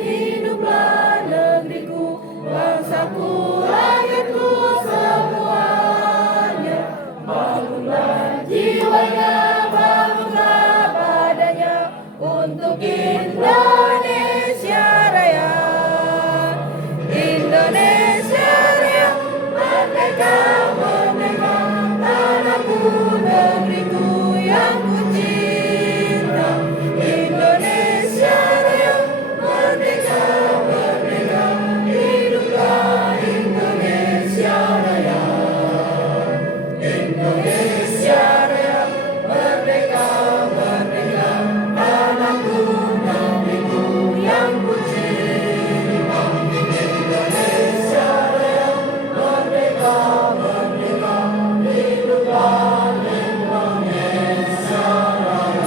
hiduplah negeriku, bangsaku, rakyatku semuanya. Bangunlah jiwanya, bangunlah badannya, untuk Indonesia Raya. Indonesia Raya, merdeka, merdeka, tanahku, negeriku yang ku cinta. Indonesia Raya, merdeka, merdeka, hiduplah Indonesia Raya. Indonesia Raya, merdeka, merdeka, tanahku, negeriku yang ku cinta. Indonesia Raya, merdeka, merdeka, hiduplah Indonesia Raya.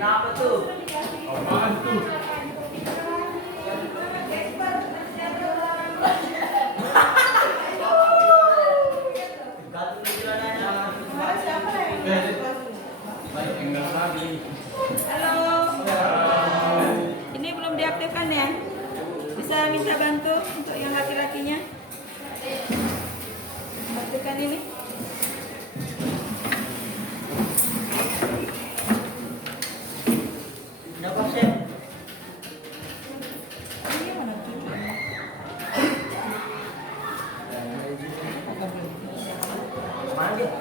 Apa tuh? Apaan tuh? Gantung di celananya. Baik, enggak lagi. Halo. Ini belum diaktifkan ya? Bisa minta bantu untuk yang laki-lakinya? Aktifkan ini. Dapat sih. Ini mana tuh? Mana dia?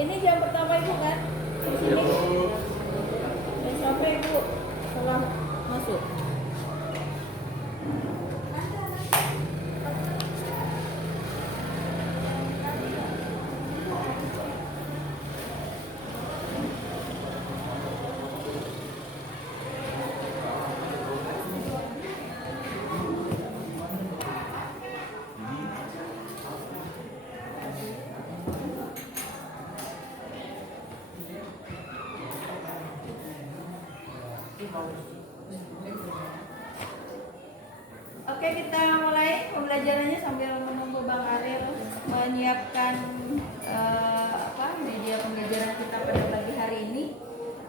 Ini jam pertama Ibu kan? Di sini. Dan sampai Ibu setelah masuk. Oke, kita mulai pembelajarannya sambil menunggu Bang Ariel menyiapkan media pembelajaran kita pada pagi hari ini.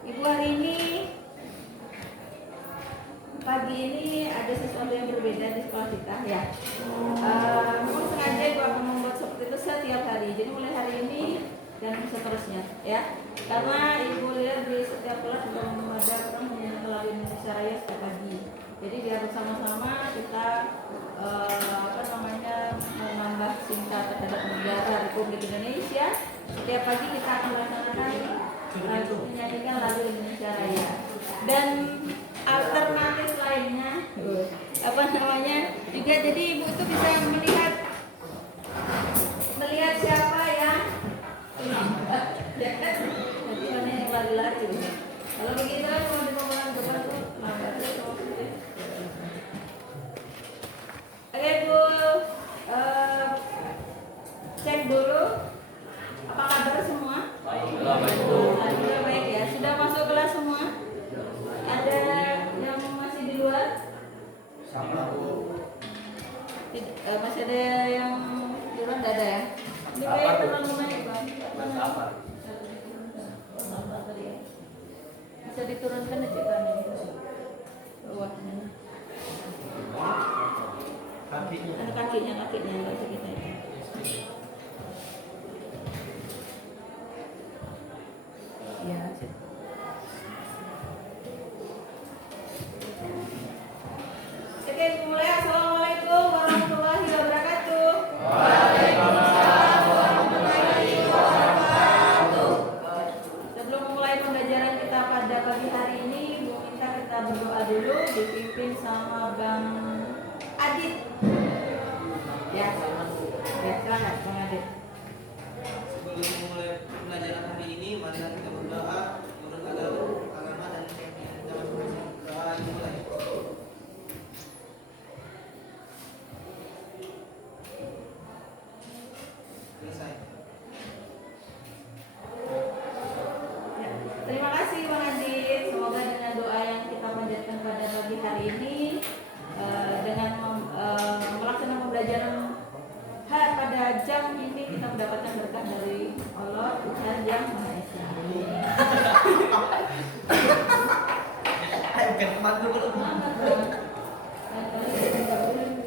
Ibu, hari ini pagi ini ada sesuatu yang berbeda di sekolah kita ya. Memang sengaja Ibu akan membuat seperti itu setiap hari. Jadi mulai hari ini dan seterusnya ya. Karena Ibu lihat di setiap kelas belum ada orang yang melalui Indonesia Raya setiap pagi. Jadi biar bersama-sama kita menambah cinta terhadap negara Republik Indonesia. Setiap pagi kita akan melaksanakan menyanyikan lagu Indonesia Raya. Dan alternatif lainnya, apa namanya, juga jadi ibu itu bisa melihat siapa yang ya kan, jadi mana yang lari-lari. Kalau begitu kalau di pembukaan depan tuh lambat tuh. Oke Bu, cek dulu apa kabar semua? Alhamdulillah baik ya. Sudah masuk kelas semua? Ada yang masih di luar? Masih ada yang di luar? Tidak ada ya? Ini kayak terlalu naik Bang. Bisa diturunkan aja kan ini. Bawahnya. Ada kakinya nggak usah kita. Ya, sip. Oke, mulai. Assalamualaikum warahmatullahi wabarakatuh. Waalaikumsalam warahmatullahi wabarakatuh. Sebelum memulai pembelajaran kita pada pagi hari ini, Bu minta kita berdoa dulu dipimpin sama Bang Adit. Ya, silakan Bang Adit. Sebelum memulai pembelajaran hari ini, mari kita berdoa menurut agama dan keyakinan kita masing-masing. Doa dimulai. Selesai. Ya, terima kasih Bang Adit. Semoga dengan doa yang kita panjatkan pada pagi hari ini, dengan melaksanakan pembelajaran pada jam ini kita mendapatkan berkah dari Allah Tuhan yang Maha Esa. Ayo kan mantu dulu.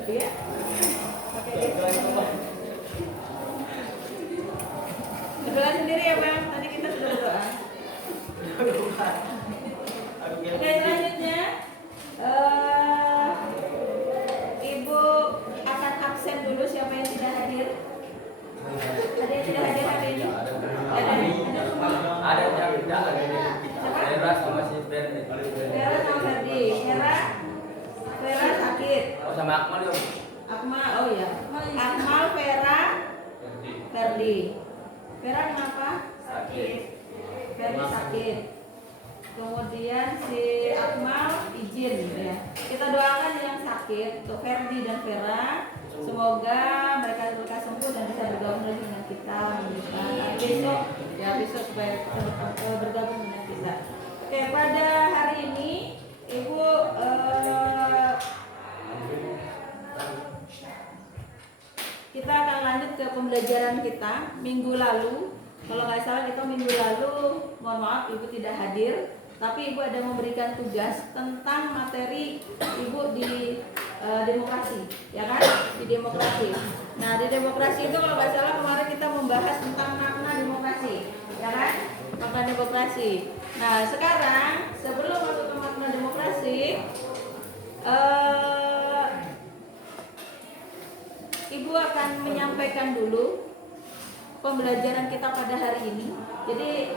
Ya. Berdoa sendiri ya Bang. Tadi kita sudah berdoa. Oke, selanjutnya Ibu akan absen dulu. Siapa yang tidak hadir? Ada yang tidak hadir hari ini? Ada semua? Ada yang tidak ada. Vera sama si Ferdi. Vera sama Ferdi. Vera sakit. Oh sama Akmal yuk. Akmal, oh ya. Akmal, Vera, Ferdi. Vera kenapa? Sakit. Ferdi sakit. Kemudian si Akmal izin ya. Kita doakan yang sakit untuk Ferdi dan Vera. Semoga mereka lekas sembuh dan bisa bergabung lagi dengan kita besok supaya bergabung dengan kita. Oke, pada hari ini Ibu kita akan lanjut ke pembelajaran kita minggu lalu. Kalau nggak salah kita minggu lalu, mohon maaf Ibu tidak hadir, tapi Ibu ada memberikan tugas tentang materi Ibu di demokrasi, ya kan? Di demokrasi. Nah, di demokrasi itu kalau nggak salah kemarin kita membahas tentang makna demokrasi, ya kan? Makna demokrasi. Nah, sekarang sebelum masuk ke makna demokrasi, Ibu akan menyampaikan dulu pembelajaran kita pada hari ini. Jadi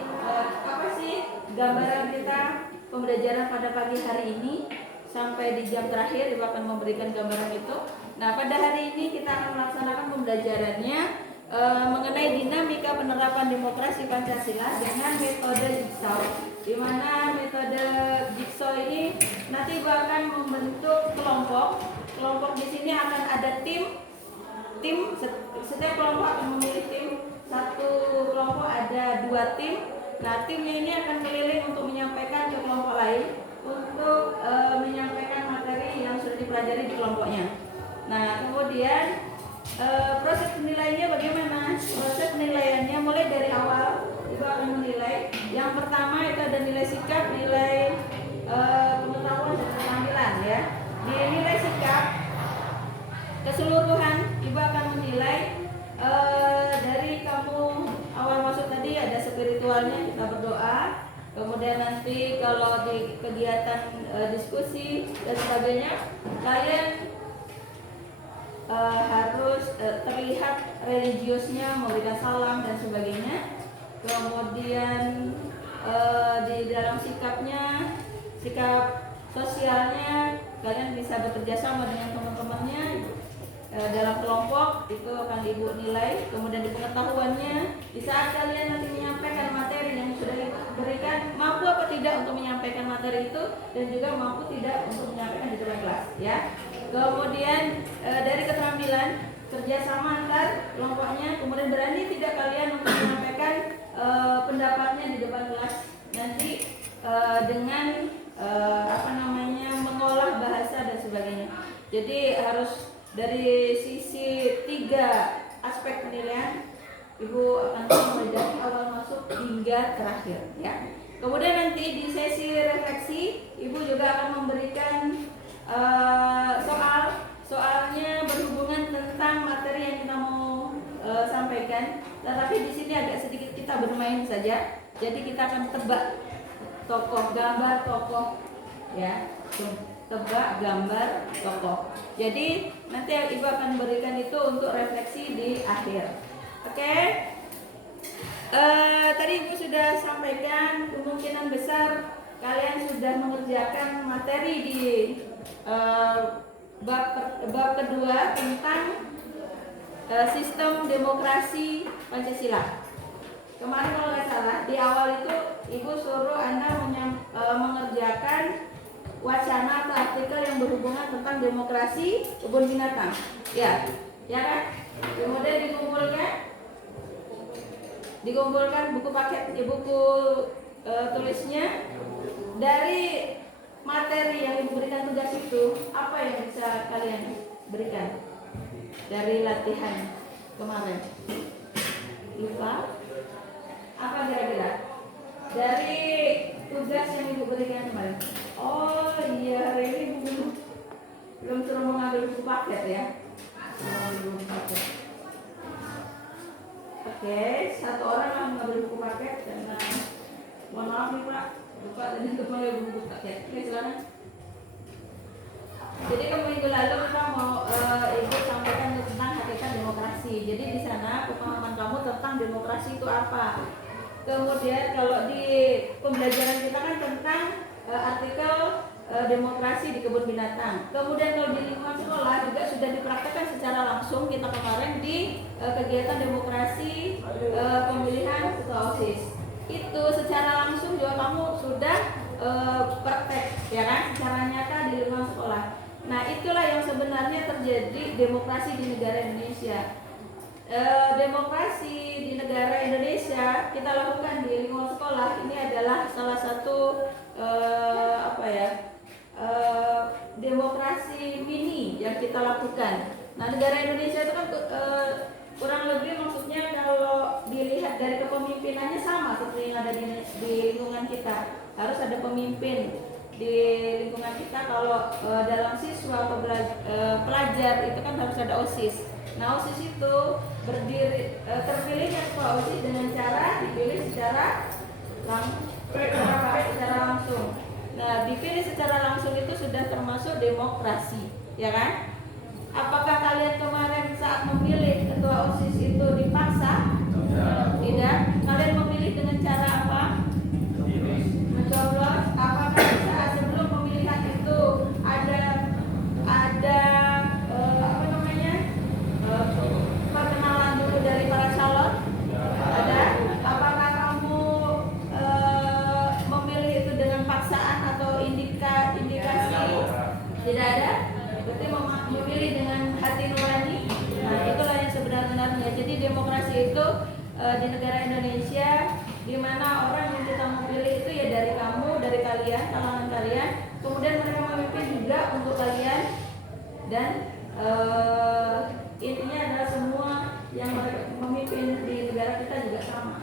apa sih gambaran kita pembelajaran pada pagi hari ini sampai di jam terakhir Ibu akan memberikan gambaran itu. Nah, pada hari ini kita akan melaksanakan pembelajarannya mengenai dinamika penerapan demokrasi Pancasila dengan metode jigsaw. Di mana metode jigsaw ini nanti Ibu akan membentuk kelompok. Kelompok di sini akan ada tim. Setiap kelompok akan memilih tim. Satu kelompok ada 2 tim. Nah, timnya ini akan keliling untuk menyampaikan ke kelompok lain untuk menyampaikan materi yang sudah dipelajari di kelompoknya. Nah, kemudian proses penilaiannya bagaimana? Proses penilaiannya mulai dari awal Ibu akan menilai. Yang pertama itu ada nilai sikap, nilai pengetahuan dan keterampilan ya. Di nilai sikap keseluruhan Ibu akan menilai dari kamu awal masuk tadi ada spiritualnya, kita berdoa. Kemudian nanti kalau di kegiatan diskusi dan sebagainya kalian harus terlihat religiusnya, memberikan salam dan sebagainya. Kemudian di dalam sikapnya, sikap sosialnya, kalian bisa bekerja sama dengan teman-temannya dalam kelompok, itu akan ibu nilai. Kemudian di pengetahuannya, di saat kalian nanti menyampaikan materi yang sudah diberikan, mampu apa tidak untuk menyampaikan materi itu, dan juga mampu tidak untuk menyampaikan di depan kelas, ya. Kemudian dari keterampilan kerjasama antar kelompoknya, kemudian berani tidak kalian untuk menyampaikan pendapatnya di depan kelas nanti dengan mengolah bahasa dan sebagainya. Jadi harus dari sisi 3 aspek penilaian, ibu akan dari awal masuk hingga terakhir, ya. Kemudian nanti di sesi refleksi, ibu juga akan memberikan soalnya berhubungan tentang materi yang kita mau sampaikan. Tetapi di sini agak sedikit kita bermain saja. Jadi kita akan tebak tokoh, gambar tokoh, ya. Tebak gambar tokoh. Jadi nanti yang ibu akan berikan itu untuk refleksi di akhir. Oke? Tadi ibu sudah sampaikan kemungkinan besar kalian sudah mengerjakan materi di bab kedua tentang sistem demokrasi Pancasila. Kemarin kalau nggak salah di awal itu ibu suruh Anda mengerjakan wacana atau artikel yang berhubungan tentang demokrasi kebun binatang, ya kan? Kemudian dikumpulkan buku paket, buku tulisnya. Dari materi yang ibu berikan tugas itu, apa yang bisa kalian berikan dari latihan kemarin? Lupa? Apa kira-kira dari tugas yang ibu berikan kemarin? Oh iya, hari ini ibu belum suruh mengambil buku paket, ya. Buku paket. Oke, 1 orang akan mengambil buku paket karena mohon maaf nih Pak, lupa tadi untuk mengambil buku paket. Oke, silakan. Jadi minggu lalu kita mau ibu sampaikan tentang hakikat demokrasi. Jadi di sana pemahaman kamu tentang demokrasi itu apa? Kemudian kalau di pembelajaran kita kan tentang artikel demokrasi di kebun binatang. Kemudian kalau di lingkungan sekolah juga sudah dipraktekkan secara langsung kita kemarin di kegiatan demokrasi pemilihan ketua OSIS. Itu secara langsung juga kamu sudah praktek, ya kan, secara nyata di lingkungan sekolah. Nah itulah yang sebenarnya terjadi demokrasi di negara Indonesia. Demokrasi di negara Indonesia kita lakukan di lingkungan sekolah ini adalah salah satu demokrasi mini yang kita lakukan. Nah negara Indonesia itu kan kurang lebih maksudnya kalau dilihat dari kepemimpinannya sama seperti yang ada di lingkungan kita. Harus ada pemimpin di lingkungan kita. Kalau dalam siswa atau pelajar itu kan harus ada OSIS. Nah OSIS itu terpilihnya ketua OSIS dengan cara dipilih secara langsung. Nah dipilih secara langsung itu sudah termasuk demokrasi, ya kan? Apakah kalian kemarin saat memilih ketua OSIS itu dipaksa? Tidak. Kalian memilih dengan cara apa? Mencoblos. Apakah saat sebelum pemilihan itu ada perkenalan dulu dari para calon? Ada. Apakah kamu memilih itu dengan paksaan atau indikasi? Tidak ada. Berarti memilih dengan hati nurani. Nah itulah yang sebenarnya. Jadi demokrasi itu di negara Indonesia, di mana orang yang kita mau pilih itu ya dari kamu, dari kalian, kalangan kalian. Kemudian mereka memimpin juga untuk kalian, dan intinya adalah semua yang memimpin di negara kita juga sama.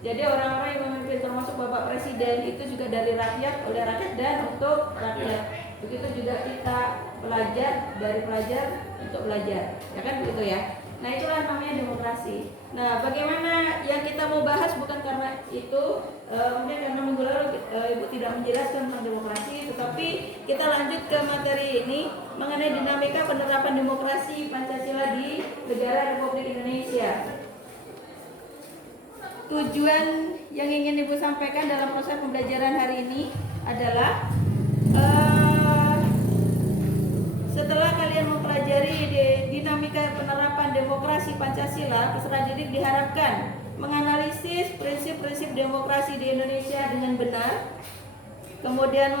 Jadi orang-orang yang memimpin termasuk Bapak Presiden itu juga dari rakyat, oleh rakyat, dan untuk rakyat. Begitu juga kita pelajar, dari pelajar untuk belajar, ya kan begitu ya. Nah itulah namanya demokrasi. Nah bagaimana yang kita mau bahas bukan karena itu, mungkin karena minggu lalu Ibu tidak menjelaskan tentang demokrasi, tetapi kita lanjut ke materi ini mengenai dinamika penerapan demokrasi Pancasila Pancasila di negara Republik Indonesia. Tujuan yang ingin Ibu sampaikan dalam proses pembelajaran hari ini adalah setelah kalian mempelajari dinamika penerapan demokrasi Pancasila, peserta didik diharapkan menganalisis prinsip-prinsip demokrasi di Indonesia dengan benar, kemudian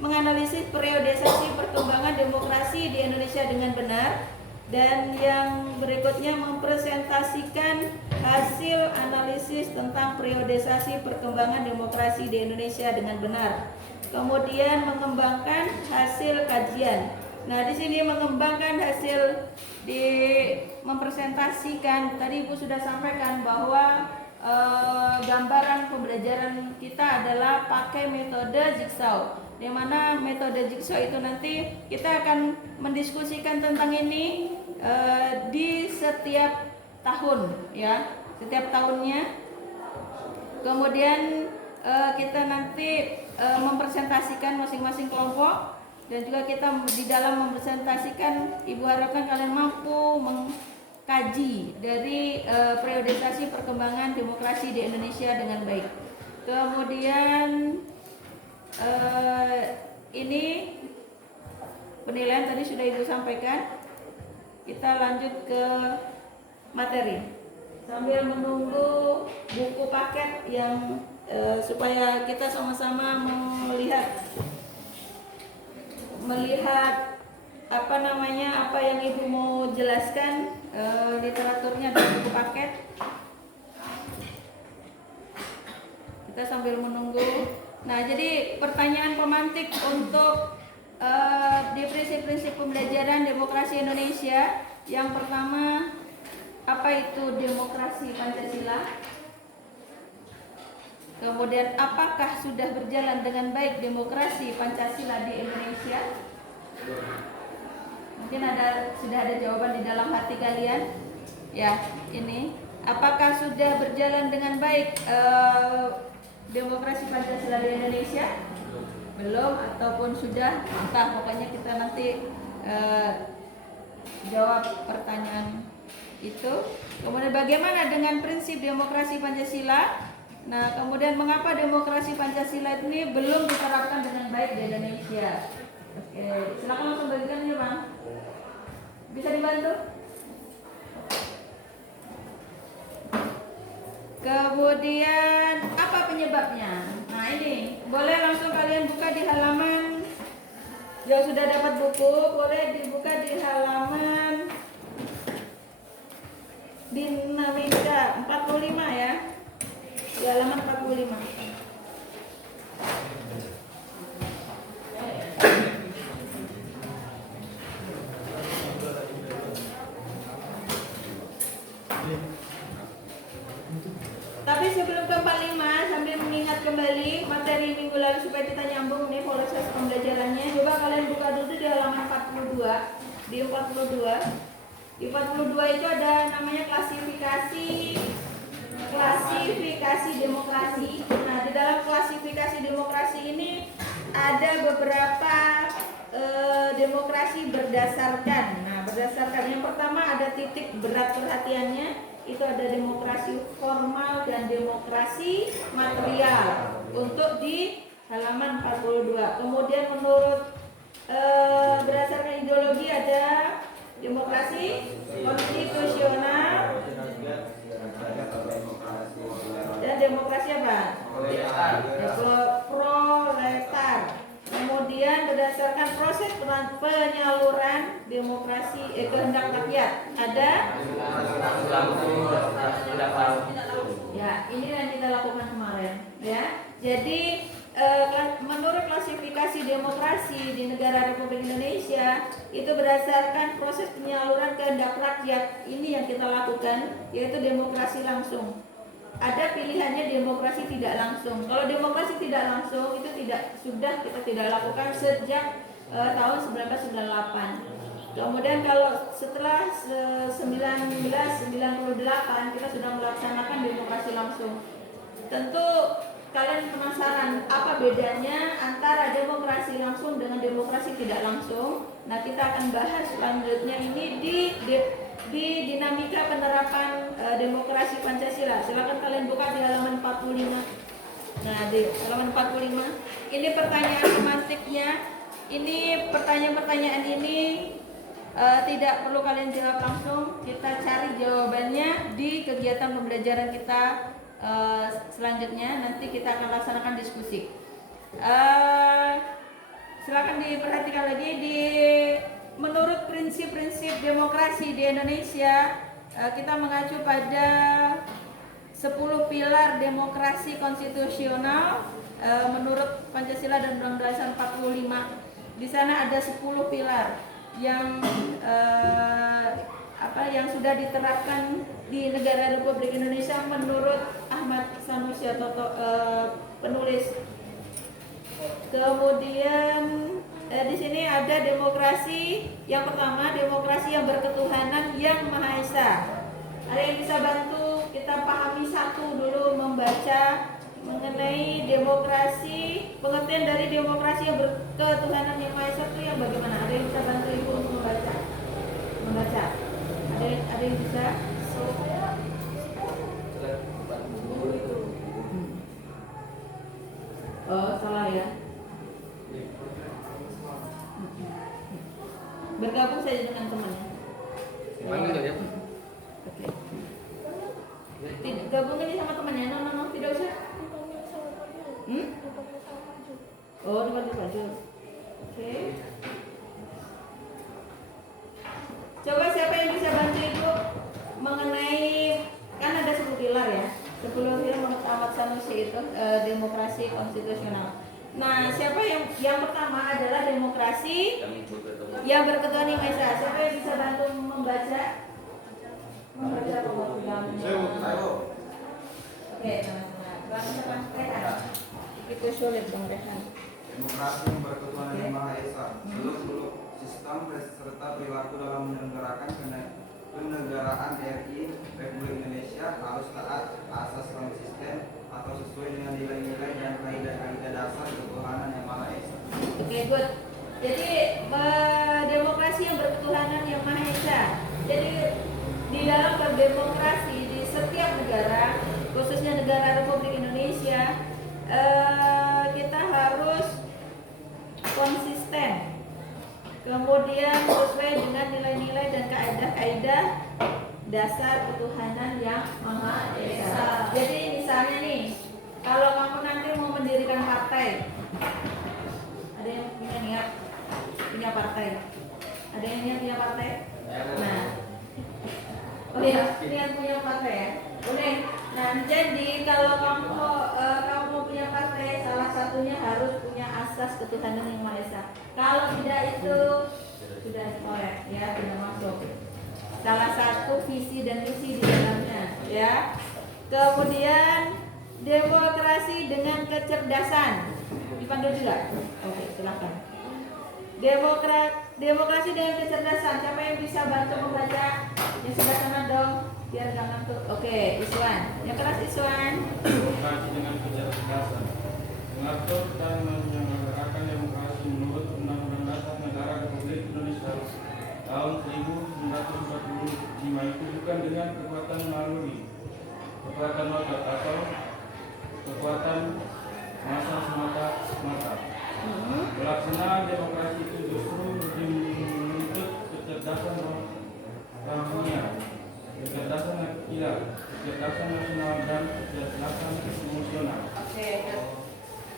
menganalisis periodisasi perkembangan demokrasi di Indonesia dengan benar, dan yang berikutnya mempresentasikan hasil analisis tentang periodisasi perkembangan demokrasi di Indonesia dengan benar. Kemudian mengembangkan hasil kajian. Nah, di sini mengembangkan hasil mempresentasikan. Tadi Ibu sudah sampaikan bahwa gambaran pembelajaran kita adalah pakai metode jigsaw. Di mana metode jigsaw itu nanti kita akan mendiskusikan tentang ini di setiap tahun, ya, setiap tahunnya. Kemudian kita nanti mempresentasikan masing-masing kelompok, dan juga kita di dalam mempresentasikan, Ibu harapkan kalian mampu mengkaji dari periodisasi perkembangan demokrasi di Indonesia dengan baik. Kemudian ini penilaian tadi sudah Ibu sampaikan. Kita lanjut ke materi sambil menunggu buku paket yang supaya kita sama-sama melihat apa yang Ibu mau jelaskan, literaturnya dan buku paket. Kita sambil menunggu. Nah, jadi pertanyaan pemantik untuk di prinsip-prinsip pembelajaran demokrasi Indonesia. Yang pertama, apa itu demokrasi Pancasila? Kemudian, apakah sudah berjalan dengan baik demokrasi Pancasila di Indonesia? Mungkin sudah ada jawaban di dalam hati kalian. Ya, ini. Apakah sudah berjalan dengan baik demokrasi Pancasila di Indonesia? Belum, ataupun sudah? Entah, pokoknya kita nanti jawab pertanyaan itu. Kemudian, bagaimana dengan prinsip demokrasi Pancasila? Nah, kemudian mengapa demokrasi Pancasila ini belum diterapkan dengan baik di Indonesia? Oke, silakan langsung bagikan ya, Bang. Bisa dibantu? Kemudian apa penyebabnya? Nah, ini boleh langsung kalian buka di halaman yang sudah dapat buku, boleh dibuka di halaman dinamika 45 ya. Di halaman 45. Tapi sebelum ke 45, sambil mengingat kembali materi minggu lalu supaya kita nyambung nih proses pembelajarannya, coba kalian buka dulu di halaman 42. Di 42. Di 42 itu ada namanya klasifikasi demokrasi. Nah, di dalam klasifikasi demokrasi ini ada beberapa demokrasi berdasarkan. Nah, berdasarkan yang pertama ada titik berat perhatiannya. Itu ada demokrasi formal dan demokrasi material untuk di halaman 42. Kemudian menurut berdasarkan ideologi ada demokrasi konstitusional dan demokrasi apa? Proletar. Kemudian berdasarkan proses penyaluran demokrasi kehendak rakyat ada ya, ini yang kita lakukan kemarin ya. Jadi menurut klasifikasi demokrasi di negara Republik Indonesia itu berdasarkan proses penyaluran kehendak rakyat. Ini yang kita lakukan, yaitu demokrasi langsung. Ada pilihannya demokrasi tidak langsung. Kalau demokrasi tidak langsung itu kita tidak lakukan sejak tahun 1998. Kemudian kalau setelah 1998 kita sudah melaksanakan demokrasi langsung. Tentu kalian penasaran apa bedanya antara demokrasi langsung dengan demokrasi tidak langsung. Nah, kita akan bahas selanjutnya ini di dinamika penerapan demokrasi Pancasila. Silakan kalian buka di halaman 45. Nah, di halaman 45 ini pertanyaan semantiknya. Ini pertanyaan-pertanyaan ini tidak perlu kalian jawab langsung. Kita cari jawabannya di kegiatan pembelajaran kita selanjutnya. Nanti kita akan laksanakan diskusi. Silakan diperhatikan lagi menurut prinsip-prinsip demokrasi di Indonesia, kita mengacu pada 10 pilar demokrasi konstitusional menurut Pancasila dan Undang-Undang Dasar 45. Di sana ada 10 pilar yang yang sudah diterapkan di negara Republik Indonesia menurut Ahmad Sanusi atau penulis. Kemudian di sini ada demokrasi. Yang pertama, demokrasi yang berketuhanan yang Maha Esa. Ada yang bisa bantu kita pahami satu dulu, membaca mengenai demokrasi, pengertian dari demokrasi yang berketuhanan yang Maha Esa itu yang bagaimana? Ada yang bisa bantu Ibu untuk membaca? Ada yang bisa? Oh, salah ya. Bergabung saja dengan temannya. Mana tuh ya? Oke. Gabung aja sama temannya. No, tidak usah. Oh, dibantu baju. Oke. Coba siapa yang bisa bantu Ibu mengenai, kan ada 10 pilar ya. 10 pilar menurut Ahmad Sanusi itu demokrasi konstitusional. Nah, siapa yang pertama adalah demokrasi yang berketuhanan yang Maha Esa. Siapa yang bisa bantu membaca programnya? Oke, teman-teman. Bang Rehan. Itu sulit Bang Rehan. Demokrasi yang berketuhanan yang Maha Esa. Seluk-beluk sistem serta perilaku dalam menyelenggarakan kenegaraan RI Republik Indonesia harus taat asas konsisten atau sesuai dengan nilai-nilai dan kaidah-kaidah dasar ketuhanan yang Maha Esa. Oke, good. Jadi demokrasi yang berketuhanan yang Maha Esa. Jadi di dalam berdemokrasi di setiap negara, khususnya negara Republik Indonesia, kita harus konsisten. Kemudian sesuai dengan nilai-nilai dan kaidah-kaidah dasar ketuhanan yang Maha Esa. Jadi misalnya nih, kalau kamu nanti mau mendirikan partai, ada yang punya niat punya partai? Ada yang niat punya partai? Nah, oh iya, niat punya partai ya. Boleh. Nah, jadi kalau kamu mau punya partai, salah satunya harus punya asas ketuhanan yang Maha Esa. Kalau tidak itu sudah korek ya, tidak masuk. Salah satu visi dan misi di dalamnya ya. Kemudian demokrasi dengan kecerdasan. Dipanggil juga? Oke, silakan. Demokrasi dengan kecerdasan. Siapa yang bisa bantu membaca? Yang sebelah sana dong, biar nggak ngantuk. Oke, Iswan. Yang keras Iswan. Demokrasi dengan kecerdasan. Mengatur dan menyelenggarakan demokrasi menurut Undang-Undang Dasar Negara Republik Indonesia tahun 1945 itu bukan dengan kekuatan naluri, kekuatan otot atau kekuatan massa semata-mata. Pelaksanaan demokrasi itu justru menuntut kecerdasan rohaniah, kecerdasan akil, kecerdasan nasional dan kecerdasan emosional. Oke,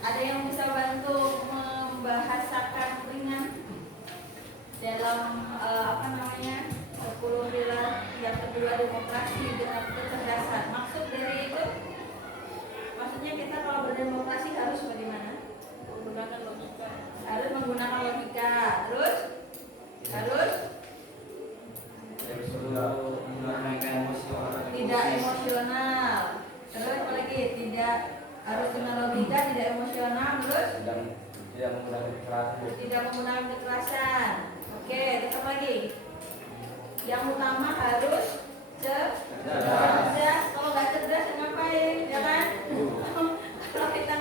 ada yang bisa bantu membahasakan ringan dalam 10 pilar yang kedua demokrasi dengan kecerdasan. Maksud dari itu, maksudnya kita kalau berdemokrasi harus bagaimana? Menggunakan logika. Harus menggunakan logika. Terus tidak emosional. Terus apa lagi? Tidak harus dengan logika, tidak emosional. Terus tidak menggunakan kekerasan. Oke, tetap lagi. Yang utama harus cerdas. Kalau nggak cerdas ngapain, ya kan? Kalau kita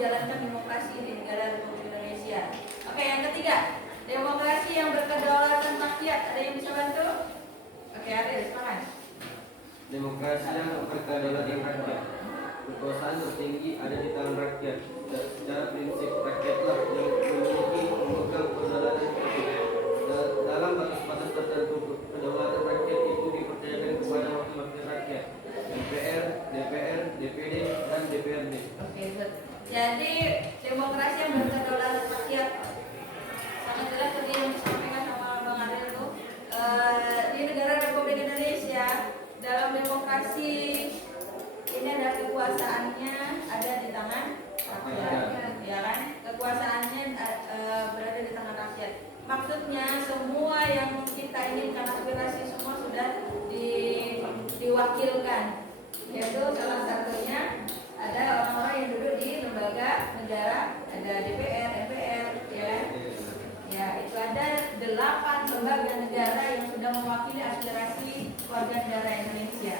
menjalankan demokrasi di negara Republik Indonesia. Oke, yang ketiga, demokrasi yang berkedaulatan rakyat. Ada yang bisa bantu? Oke, Ariel, silakan. Demokrasi yang berkedaulatan rakyat. Kekuasaan tertinggi ada di tangan rakyat. Secara prinsip rakyatlah yang memiliki memegang kedaulatan tersebut. Dalam batas-batas tertentu, kedaulatan rakyat itu dipercayakan kepada wakil-wakil rakyat, MPR, DPR, DPD, dan DPRD. Oke, good. Jadi demokrasi yang berkedaulatan rakyat sangat jelas tadi yang disampaikan sama Bang Ariel itu. Di negara Republik Indonesia dalam demokrasi ini ada kekuasaannya ada di tangan rakyat, ya kan? Kekuasaannya berada di tangan rakyat. Maksudnya semua yang kita inginkan aspirasi semua sudah diwakilkan. Yaitu salah satunya ada orang-orang yang duduk di lembaga negara, ada DPR, MPR, ya. Ya, itu ada 8 lembaga negara yang sudah mewakili aspirasi warga negara Indonesia.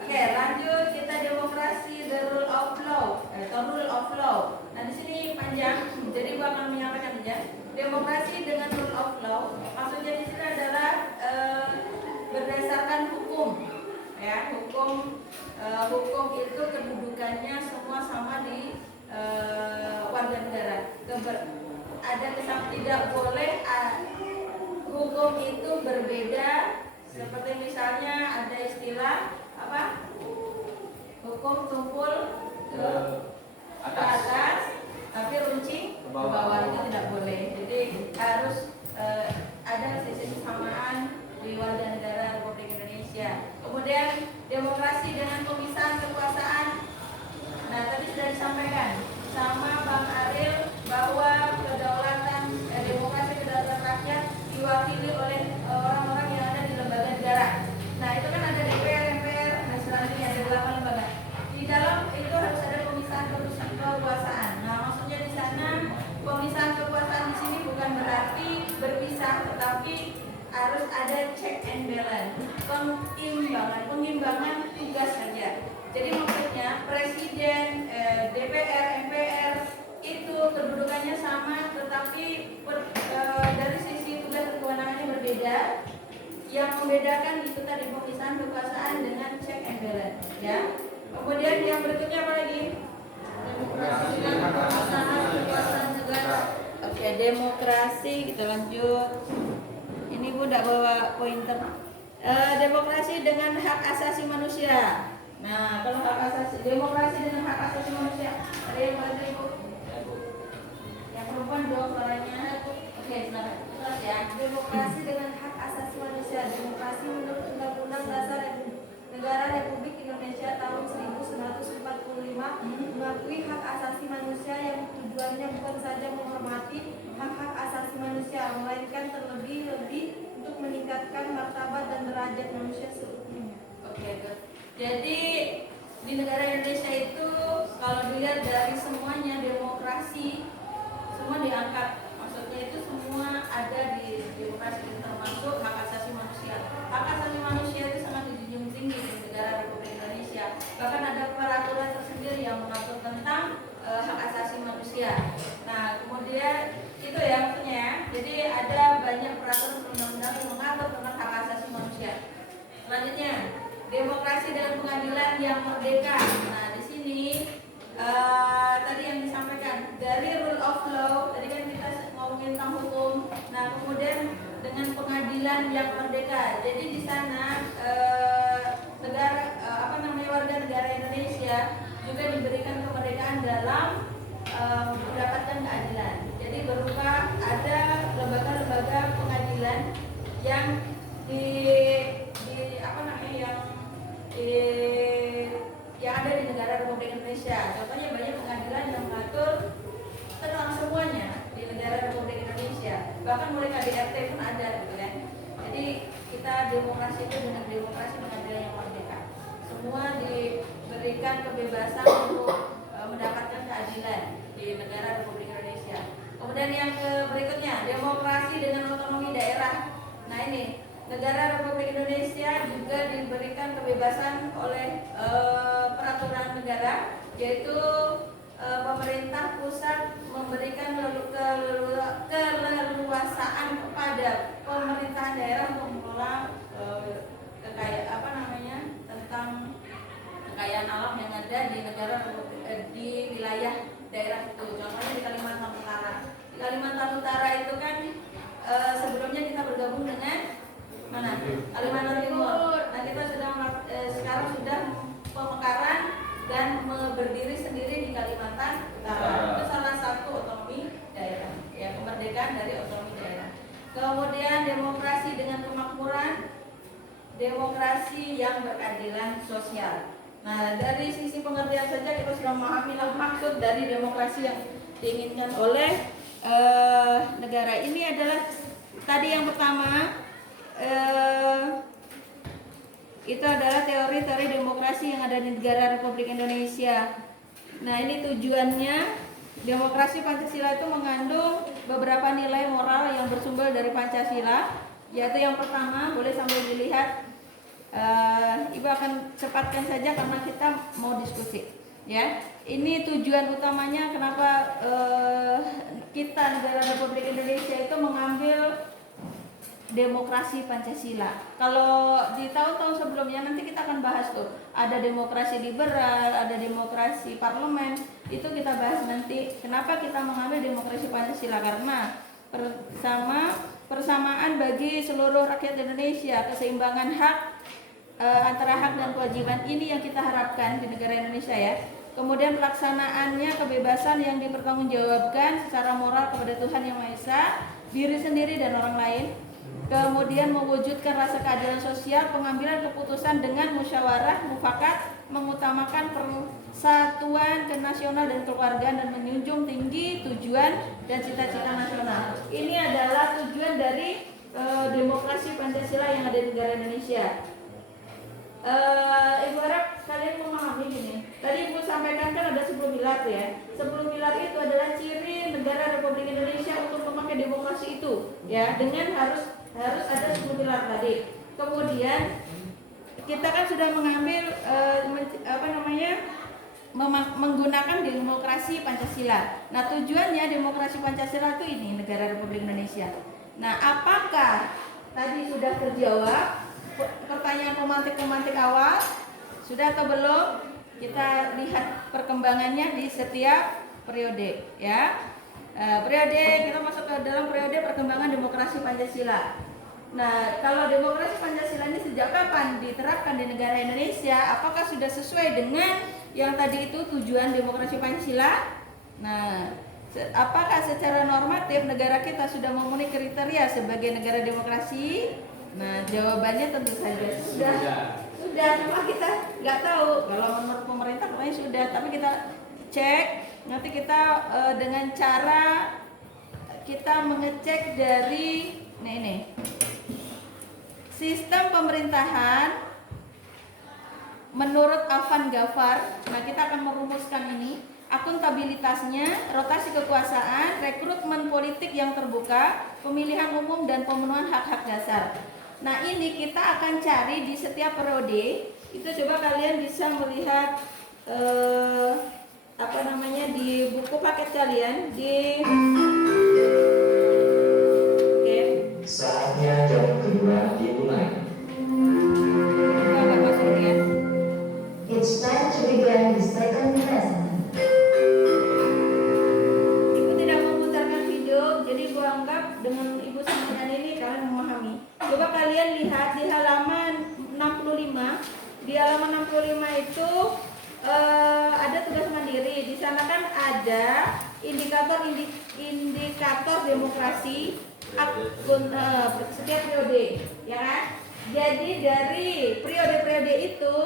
Oke, lanjut kita demokrasi the rule of law atau rule of law. Nah, di sini panjang, jadi gua akan menyampaikan aja. Demokrasi dengan rule of law maksudnya di sini adalah berdasarkan hukum. Ya, hukum itu kedudukannya semua sama di warga negara. Ada kesan tidak boleh hukum itu berbeda, seperti misalnya ada istilah apa? Hukum tumpul ke atas tapi runcing ke bawah, itu tidak boleh. Jadi harus ada sisi kesamaan di warga negara Republik Indonesia. Kemudian demokrasi dengan pemisahan kekuasaan. Nah, tadi sudah disampaikan sama Bang Ariel bahwa demokrasi kedaulatan rakyat diwakili oleh orang-orang yang ada di lembaga negara. Nah, itu kan ada DPR, MPR, dan selanjutnya ada 8 lembaga. Di dalam itu harus ada pemisahan kekuasaan. Nah, maksudnya di sana pemisahan kekuasaan di sini bukan berarti berpisah, tetapi harus ada check and balance, pengimbangan tugas saja. Jadi maksudnya presiden, DPR, MPR itu kedudukannya sama, tetapi dari sisi tugas dan kewenangannya berbeda. Yang membedakan itu tadi pemisahan kekuasaan dengan check and balance, ya. Kemudian yang berikutnya apa lagi? Demokrasi dengan pemisahan kekuasaan negara. Oke, demokrasi kita lanjut. Ini Bu tidak bawa pointer. Demokrasi dengan hak asasi manusia. Nah, kalau hak asasi, demokrasi dengan hak asasi manusia, ada yang bantu Ibu? Yang perempuan dong suaranya. Oke, silakan. Terus ya. Demokrasi dengan hak asasi manusia. Demokrasi menurut Undang-Undang Dasar Negara Republik Indonesia tahun 1945 mengakui hak asasi manusia yang tujuannya bukan saja menghormati hak-hak asasi manusia, melainkan terlebih-lebih untuk meningkatkan martabat dan derajat manusia seutuhnya. Oke, good. Jadi di negara Indonesia itu kalau dilihat dari semuanya demokrasi semua diangkat. Maksudnya itu semua ada di demokrasi, termasuk hak asasi manusia. Hak asasi manusia itu sangat dijunjung tinggi di negara Republik Indonesia. Bahkan ada peraturan tersendiri yang mengatur tentang hak asasi manusia. Nah, kemudian itu ya maksudnya. Jadi ada banyak peraturan undang-undang yang mengatur tentang hak asasi manusia. Selanjutnya, demokrasi dan pengadilan yang merdeka. Nah, di sini tadi yang disampaikan dari rule of law, tadi kan kita ngomongin tentang hukum. Nah, kemudian dengan pengadilan yang merdeka. Jadi di sana warga negara Indonesia juga diberikan kemerdekaan dalam mendapatkan keadilan. Jadi berupa ada lembaga-lembaga pengadilan yang yang ada di negara Republik Indonesia. Contohnya banyak pengadilan yang mengatur tentang semuanya di negara Republik Indonesia. Bahkan mulai KDRT pun ada, gitu kan. Jadi kita demokrasi itu dengan demokrasi pengadilan yang merdeka. Semua diberikan kebebasan untuk mendapatkan keadilan di negara Republik Indonesia. Kemudian yang berikutnya, demokrasi dengan otonomi daerah. Nah ini, negara Republik Indonesia juga diberikan kebebasan oleh peraturan negara, yaitu pemerintah pusat dari otonomi daerah. Kemudian demokrasi dengan kemakmuran, demokrasi yang berkeadilan sosial. Nah, dari sisi pengertian saja kita sudah memahami maksud dari demokrasi yang diinginkan oleh negara. Ini adalah tadi yang pertama, itu adalah teori-teori demokrasi yang ada di negara Republik Indonesia. Nah, ini tujuannya. Demokrasi Pancasila itu mengandung beberapa nilai moral yang bersumber dari Pancasila, yaitu yang pertama, boleh sambil dilihat, Ibu akan cepatkan saja karena kita mau diskusi, ya. Ini tujuan utamanya kenapa kita negara Republik Indonesia itu mengambil demokrasi Pancasila. Kalau di tahun-tahun sebelumnya nanti kita akan bahas tuh, ada demokrasi liberal, ada demokrasi parlemen, itu kita bahas nanti. Kenapa kita mengambil demokrasi Pancasila? Karena persamaan bagi seluruh rakyat Indonesia, keseimbangan hak antara hak dan kewajiban, ini yang kita harapkan di negara Indonesia, ya. Kemudian pelaksanaannya kebebasan yang dipertanggungjawabkan secara moral kepada Tuhan Yang Maha Esa, diri sendiri dan orang lain. Kemudian mewujudkan rasa keadilan sosial, pengambilan keputusan dengan musyawarah mufakat, mengutamakan persatuan kenasional dan keluargaan, dan menjunjung tinggi tujuan dan cita-cita nasional. Ini adalah tujuan dari demokrasi Pancasila yang ada di negara Indonesia. Ibu harap kalian memahami gini. Tadi Ibu sampaikan kan ada 10 pilar ya. 10 pilar itu adalah ciri negara Republik Indonesia untuk memakai demokrasi itu, ya, dengan harus ada 10 pilar tadi. Kemudian kita kan sudah mengambil menggunakan demokrasi Pancasila. Nah, tujuannya demokrasi Pancasila itu ini negara Republik Indonesia. Nah, apakah tadi sudah terjawab pertanyaan pemantik awal? Sudah atau belum? Kita lihat perkembangannya di setiap periode, ya. Periode kita masuk ke dalam periode perkembangan demokrasi Pancasila. Nah, kalau demokrasi Pancasila ini sejak kapan diterapkan di negara Indonesia? Apakah sudah sesuai dengan yang tadi itu tujuan demokrasi Pancasila? Nah, apakah secara normatif negara kita sudah memenuhi kriteria sebagai negara demokrasi? Nah, jawabannya tentu saja sudah. Cuma kita nggak tahu. Kalau menurut pemerintah katanya sudah, tapi kita cek. Nanti kita dengan cara kita mengecek dari ini sistem pemerintahan menurut Alvan Gafar. Nah, kita akan merumuskan ini akuntabilitasnya, rotasi kekuasaan, rekrutmen politik yang terbuka, pemilihan umum, dan pemenuhan hak-hak dasar. Nah, ini kita akan cari di setiap periode. Itu coba kalian bisa melihat di buku paket kalian di Saatnya jam kedua dimulai. It's time to begin the second lesson. Ibu tidak memutarkan video, jadi Ibu anggap dengan Ibu sampaikan ini kalian memahami. Coba kalian lihat di halaman 65. Di halaman 65 itu ada tugas mandiri. Di sana kan ada indikator demokrasi setiap periode, ya kan? Jadi dari periode-periode itu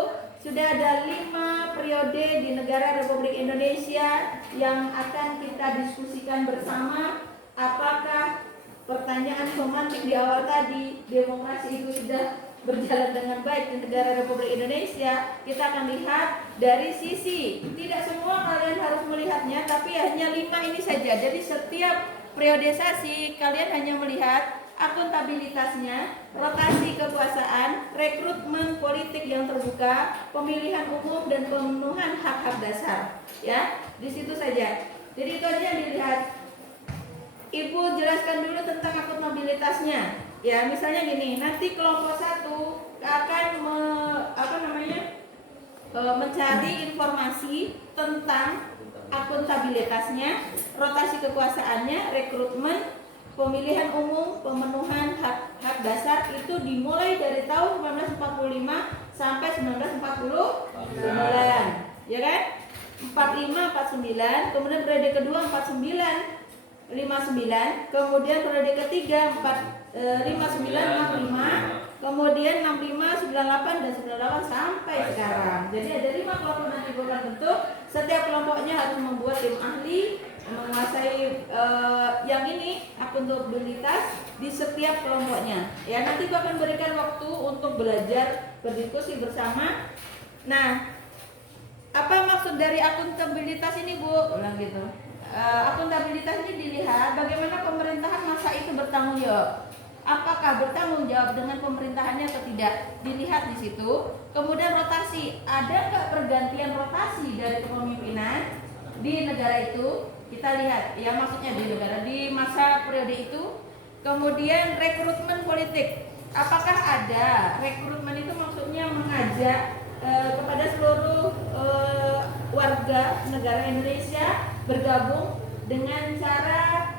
sudah ada 5 periode di negara Republik Indonesia yang akan kita diskusikan bersama. Apakah pertanyaan pemantik di awal tadi, demokrasi itu sudah berjalan dengan baik di negara Republik Indonesia? Kita akan lihat dari sisi, tidak semua kalian harus melihatnya, tapi hanya 5 ini saja. Jadi setiap periodisasi kalian hanya melihat akuntabilitasnya, rotasi kekuasaan, rekrutmen politik yang terbuka, pemilihan umum, dan pemenuhan hak-hak dasar. Ya, di situ saja. Jadi itu aja yang dilihat. Ibu jelaskan dulu tentang akuntabilitasnya. Ya, misalnya gini, nanti kelompok 1 akan mencari informasi tentang akuntabilitasnya, rotasi kekuasaannya, rekrutmen, pemilihan umum, pemenuhan hak dasar. Itu dimulai dari tahun 1945 sampai 1949, ya kan? 45, 49, kemudian periode kedua 49 59, kemudian periode ketiga 59, 65, kemudian 65, 98 dan 98 sampai sekarang. Jadi ada 5 kelompok nanti akan bentuk. Setiap kelompoknya harus membuat tim ahli menguasai yang ini akuntabilitas di setiap kelompoknya. Ya, nanti Ibu akan berikan waktu untuk belajar berdiskusi bersama. Nah, apa maksud dari akuntabilitas ini, Bu? Ulang gitu. Akuntabilitas ini dilihat bagaimana pemerintahan masa itu bertanggung jawab. Apakah bertanggung jawab dengan pemerintahannya atau tidak? Dilihat di situ. Kemudian rotasi, ada nggak pergantian rotasi dari kepemimpinan di negara itu? Kita lihat, ya maksudnya di negara di masa periode itu. Kemudian rekrutmen politik, apakah ada? Rekrutmen itu maksudnya mengajak kepada seluruh warga negara Indonesia bergabung dengan cara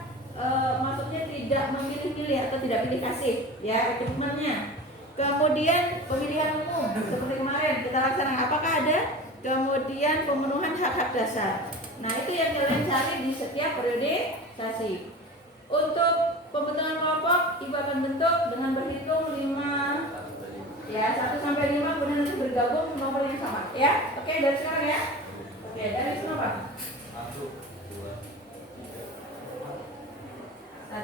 maksudnya tidak memilih-pilih atau tidak pilih kasih, ya rekrutmennya. Kemudian pemilihan umum seperti kemarin kita laksanakan, apakah ada? Kemudian pemenuhan hak-hak dasar. Nah, itu yang kalian cari di setiap periodisasi. Untuk pembentukan kelompok, Ibu akan bentuk dengan berhitung 5, ya 1 sampai 5, kemudian nanti bergabung nomor yang sama, ya. Oke, dari sekarang ya. Oke, dari semua Pak. 1,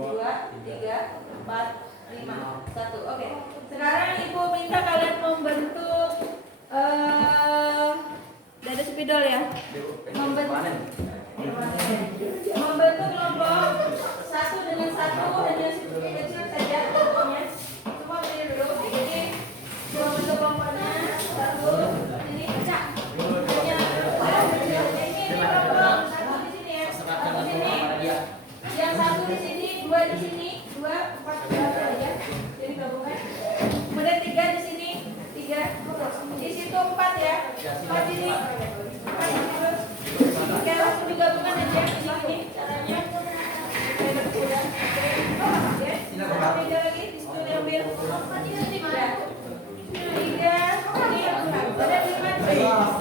2, 1. Oke. Sekarang Ibu minta kalian membentuk dari spidol ya. Membentuk kelompok 1 dengan 1 hanya sedikit kecil saja kelompoknya. Semua berdiri dulu. Jadi membentuk kelompoknya 1 ini pecah. Ini kelompok 1 di sini ya. 1 di sini. Yang 1 di sini, 2 di sini, 2, 4 ya. Jadi gabungan. Kemudian 3 di sini, 3. Di situ 4 ya. 4 di sini. 4 di situ. Oke, langsung digabungkan aja ini caranya. Oke. 3 lagi di situ diambil. 3. 3. Ini ada 5.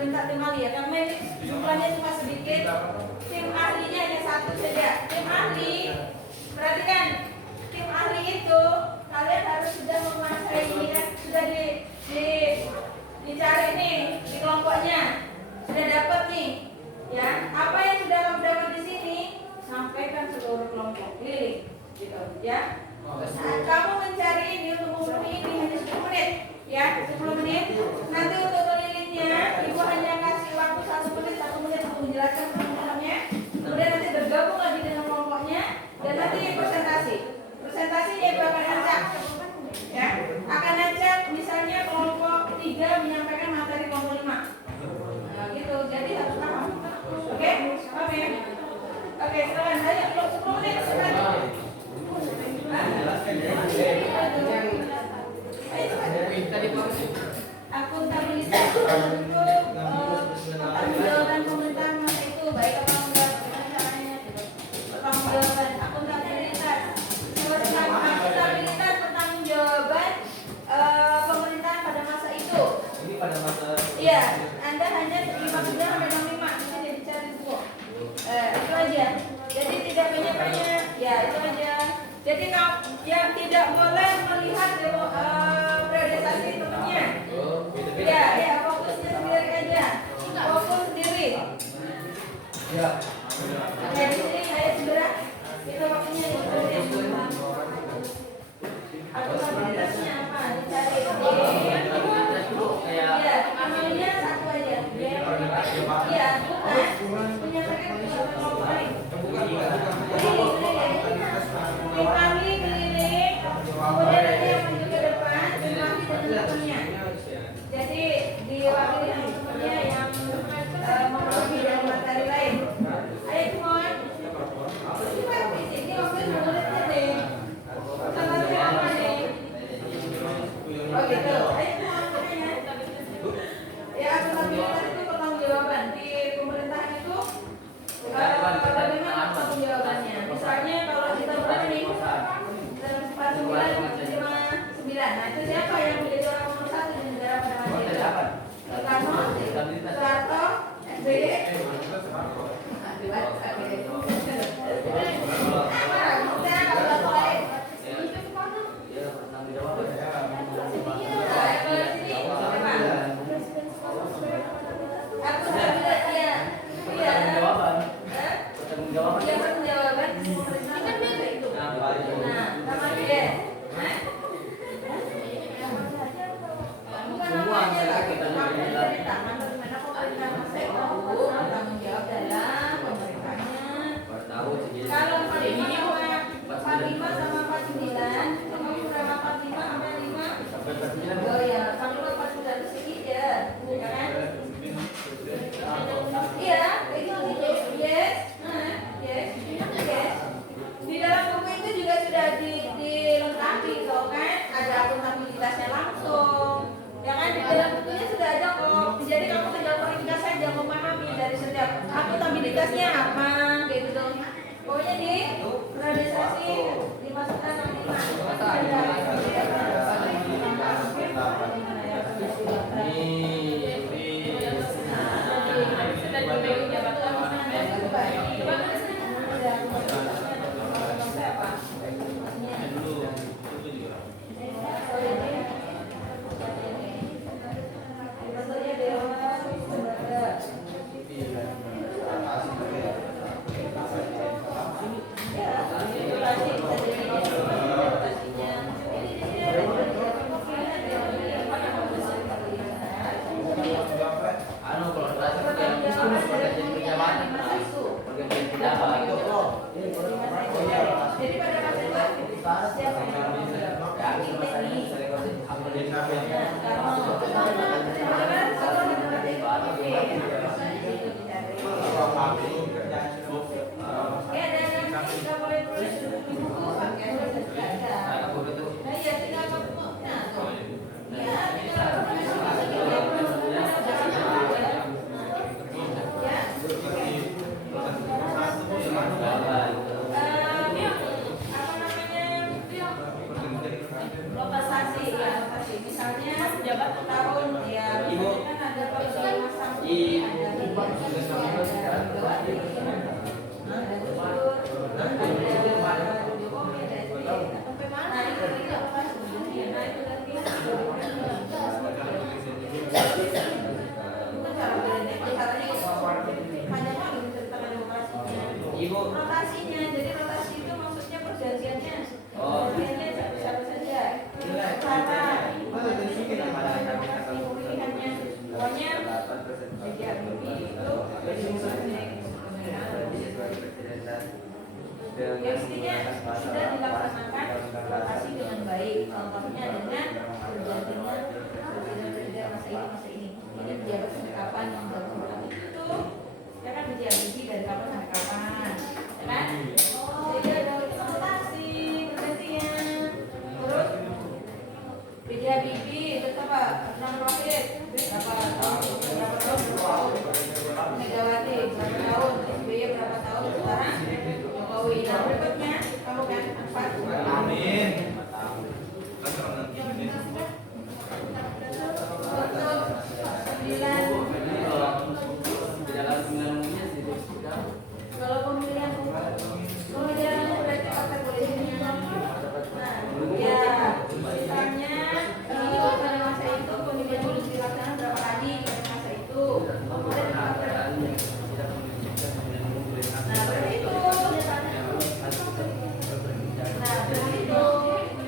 minta tim ahli ya, karena ini jumlahnya cuma sedikit. Tim ahlinya hanya satu saja. Tim ahli, perhatikan, tim ahli itu kalian harus sudah menguasai ini kan, sudah dicari nih di kelompoknya, sudah dapat nih, ya. Apa yang sudah kamu dapat di sini, sampaikan seluruh kelompok, pilih, gitu, ya. Nah, kamu mencari ini untuk memenuhi ini hanya 10 menit, ya, 10 menit. Nanti untuk melilitnya, ibu hanya kasih waktu 1 menit untuk menjelaskan kelompoknya. Kemudian nanti bergabung lagi dengan kelompoknya dan nanti presentasi. Presentasinya ibu akan acak, ya, akan acak misalnya kelompok 3 menyampaikan materi kelompok 5. Nah, gitu. Jadi harus paham. Oke, paham ya? Oke, sekarang saya 10 menit sekarang. Akuntabilitas untuk pertanggungjawaban pemerintahan masa itu, baik pertanggungjawaban akuntabilitas pertanggungjawaban pemerintahan pada masa itu. Ini pada masa. Iya, Anda hanya 5 sampai 65 bisa dicari semua. Itu aja. Jadi tidak banyak-banyak. Ya, itu aja. Jadi yang tidak boleh melihat priorisasi temennya. Ya, fokusnya sendiri aja. Fokus sendiri. Ya. Oke, di sini ayo segera. Kita waktunya ditulis. Akuntabilitasnya apa? Dicari. Ya, namanya satu aja. Iya, bukan. Menyatakan kelompok lain. Tim ahli keliling, kemudian nanti yang menunjukkan Kalau pemilihan umum berarti partai politiknya. Nah, ya misalnya pada masa itu pemilihan umum dilaksanakan berapa kali pada masa itu. Nah, berarti itu. Nah,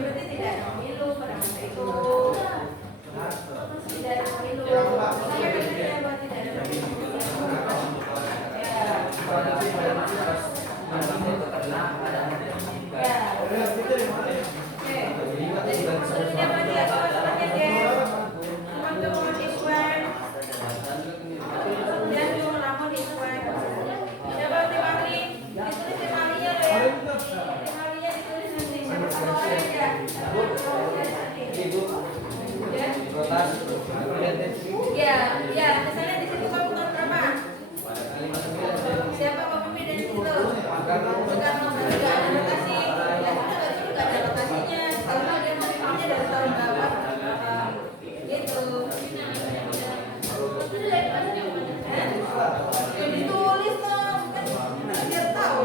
berarti tidak ada pemilu pada masa itu. Tidak ada pemilu. Sampai kemudian buat tidak ada pemilu. Ya, ya, misalnya di situ kamu tahun berapa? Siapa pemimpin dari situ? Soekarno, nggak ada rotasi. Ya, nggak ada rotasinya. Kalau dia memimpinnya dari tahun berapa? Gitu. Ya ditulis dong, kan biar tahu.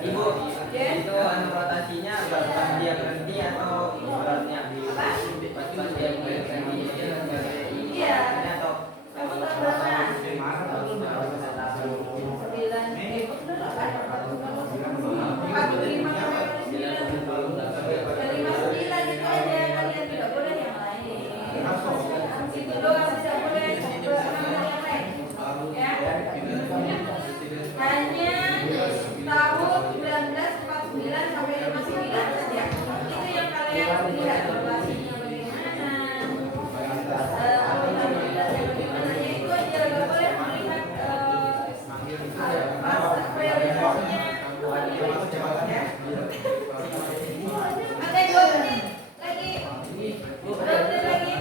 Ibu, itu rotasinya pas dia berhenti atau ibaratnya pas dia berhenti Iya. atau Kamu tahun berapa? 45 itu aja, kalian tidak boleh yang lain. Itu doang, tidak boleh yang lain. Ya. Hanya tahun 1949 sampai 59 saja. Itu yang kalian lihat rotasinya bagaimana. Bagaimana ya itu aja, nggak boleh melihat masa prioritasnya. Ya. Oke, 2 menit lagi. 2 menit lagi.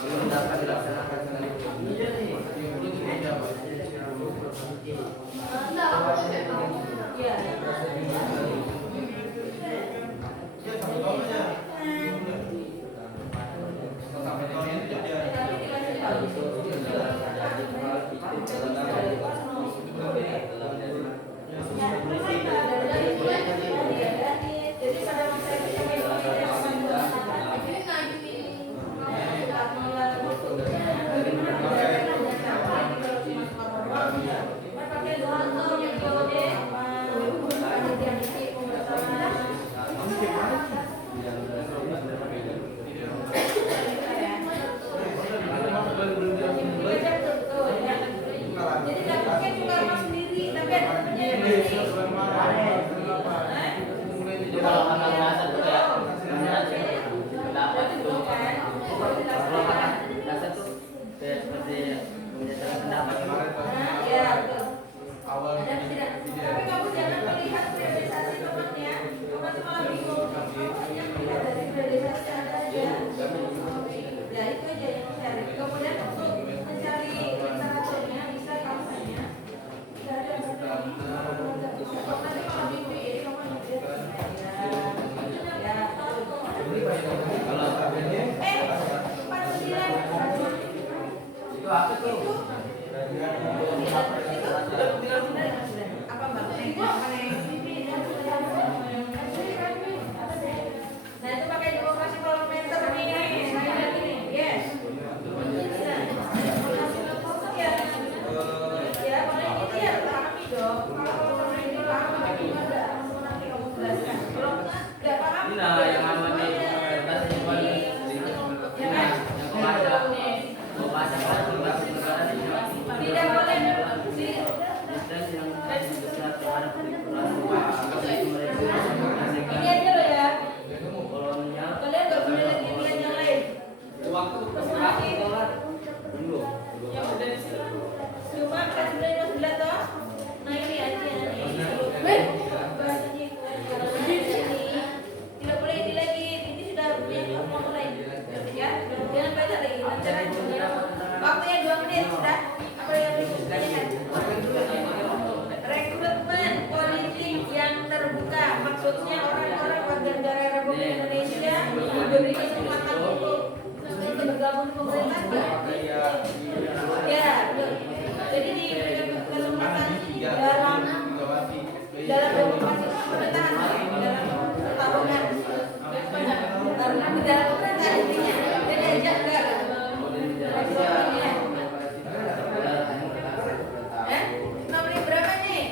belum dapat dilaksanakan dengan Ya. Jadi pada masa itu bagaimana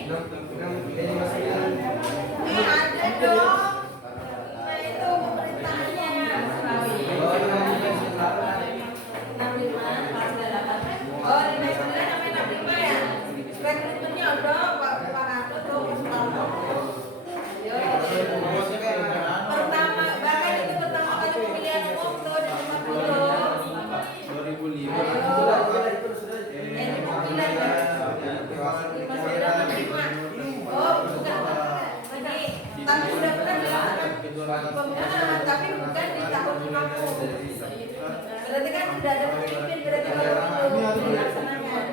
Ini masih jalan. Ini ada dong. Nah itu pemerintahnya. Oh, ini masih jalan. 65 pas 8. Oh di Mes 9 namanya 65 ya. Rekrutmennya udah Pak Harto tuh pertama bahkan itu pertama kali pemilihan umum tuh di tempat itu. 2005. Ini pemilihan ya. Oh bukan. Ini tapi sudah pernah dilakukan pemilihan tapi bukan di tahun aku. Berarti kan sudah ada pemimpin berarti kalau itu dilaksanakan.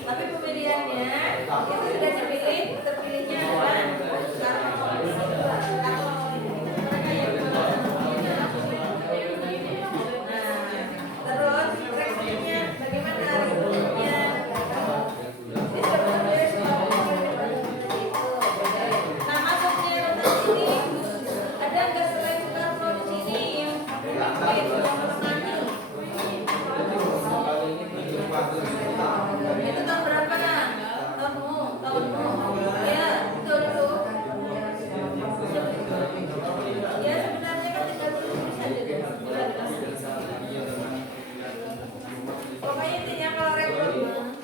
Tapi pemilihannya itu sudah dipilih, terpilihnya adalah karena mereka yang terus rekrutmennya bagaimana rekrutmennya? Ini sudah benar semua nah masuknya rotasi ini ada nggak selain Soekarno di sini yang memimpin yang menemani? Itu tahun berapa nah? Tahunmu ya betul itu ya sebenarnya kan tinggal tulis aja pokoknya intinya kalau rekrutmen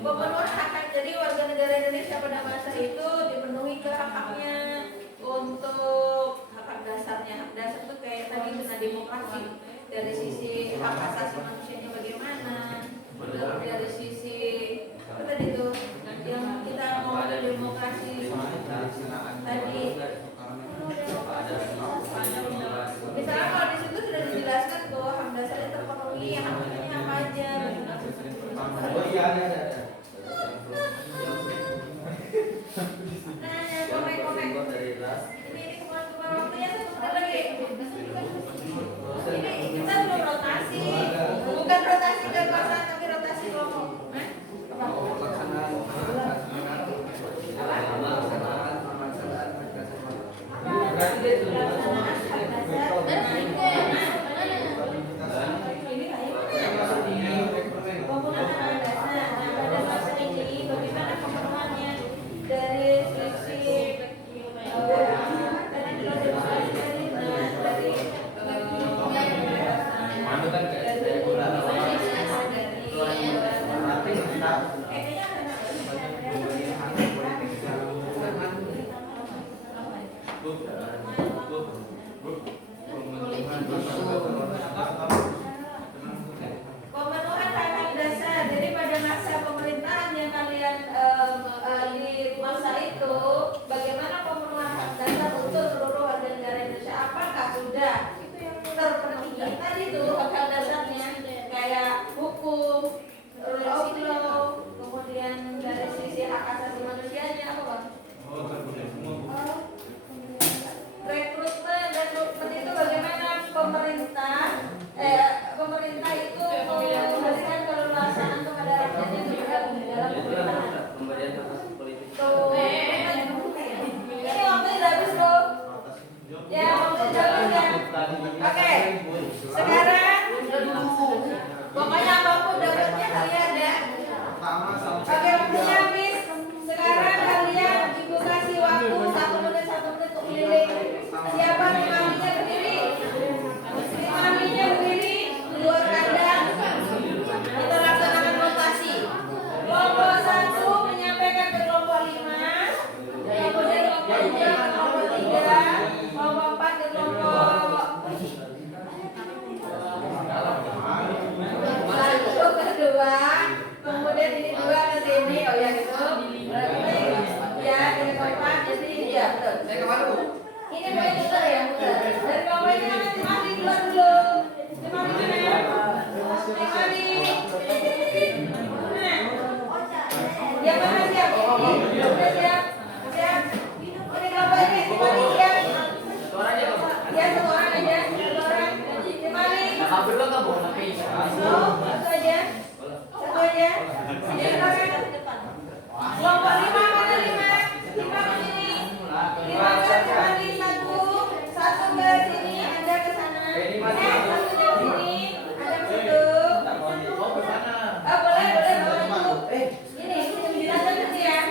pemenuhan hak jadi warga negara Indonesia pada masa itu dipenuhi ke hak-haknya untuk hak dasarnya. Hak dasar itu kayak tadi kena demokrasi dari sisi hak asasi manusianya bagaimana, dari sisi apa tadi itu yang kita ngomongin demokrasi tadi. Misalnya kalau di situ sudah dijelaskan bahwa hak dasarnya terpenuhi, haknya apa aja. Oh iya ada. Nah, yang komen-komen. Dari ras. Ini kemarin waktunya sebentar lagi. Ini kita belum rotasi, bukan rotasi kekuasaan tapi rotasi kelompok. Dari sisi pemenuhan hak dasar. Jadi pada masa pemerintahan yang kalian di masa itu, bagaimana pemenuhan hak dasar untuk seluruh warga negara Indonesia? Apakah sudah terpenuhi tadi itu hak dasarnya kayak hukum, rule of law, kemudian dari sisi hak asasi manusianya apa Bang? Rekrutmen dan rekrutmen itu bagaimana pemerintah itu memberikan keleluasaan kepada rakyatnya juga di dalam pemerintahan. Pemberian hak politik. Tuh, ini waktunya habis loh. Ya, waktunya habis ya. Oke, sekarang pokoknya apapun dapatnya kalian ya. Oke, waktunya habis. Sekarang kalian ibu kasih waktu 1 menit untuk keliling. Siapa limanya berdiri? Limanya berdiri di luar kandang. Kita laksanakan rotasi. Kelompok 1 menyampaikan ke kelompok 5, kemudian kelompok 2 ke kelompok 3, kelompok 4 ke kelompok 1 ke 2, kemudian ini 2 ke sini. Oh ya gitu. Ya, ini keempat, jadi ya betul. Ini boleh putar ya, putar. Dari bawah ini nanti mari keluar dulu. Mari. Ya mana siap? Sudah siap? Siap. Ini kelompok ini, mari siap. Ya satu orang aja, satu orang. Mari. Satu aja. Satu aja. Ini sekarang. Kelompok 5 mana 5? 5 ke sini. 5 ke kembali 1 ke sini, Anda ke sana. Satunya ke sini, Anda ke situ. Boleh bawa itu. Ini Anda ke sini ya.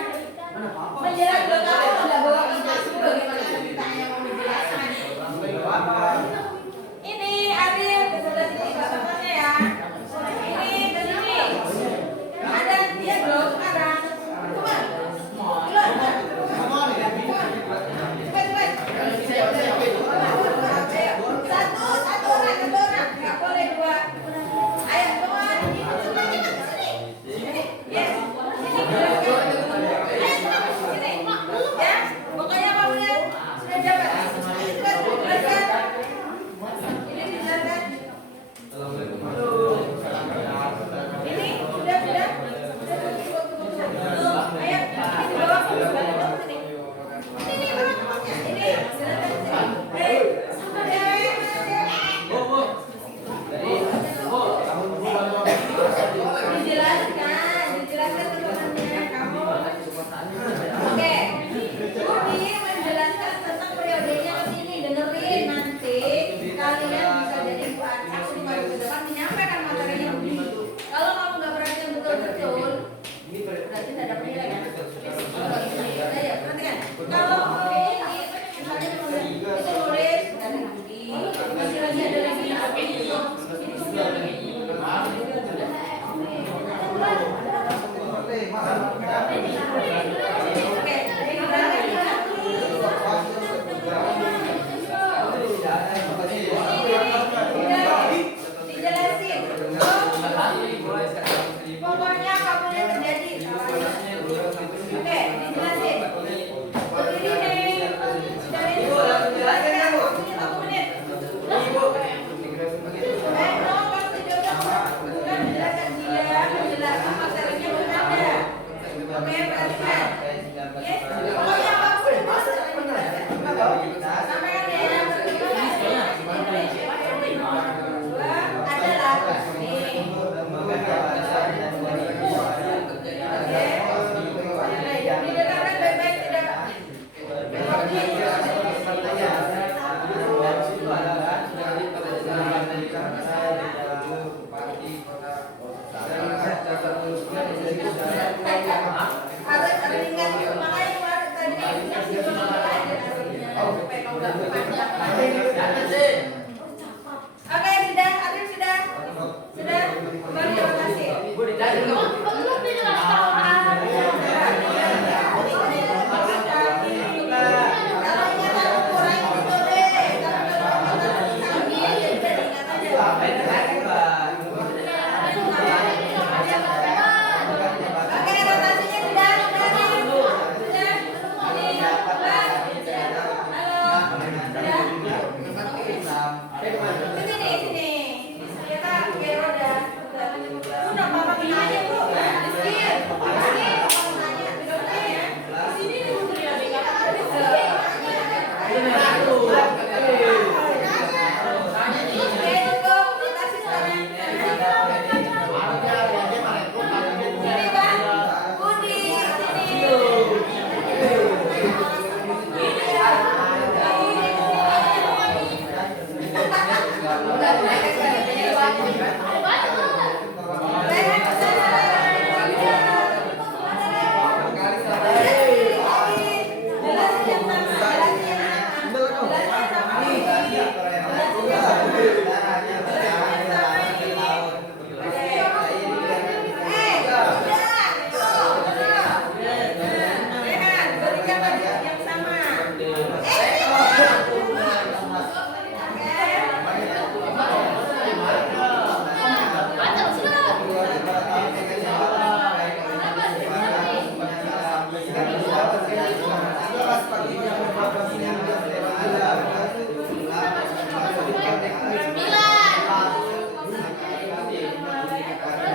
Oke, sudah, Adil sudah. Sudah, kembali rotasi. Kalau ingat aku kurang gitu deh. Oke, rotasinya sudah. Sini. Kita pakai roda. Udah, Papa pindah aja, Bu. Rizky. Sini nih, Bu. Oke, cukup. Rotasi sekarang. Sini, Bang. Budi, sini.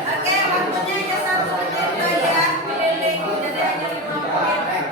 Oke, waktunya hanya 1 menit ya. Keliling, jadi hanya 5 menit.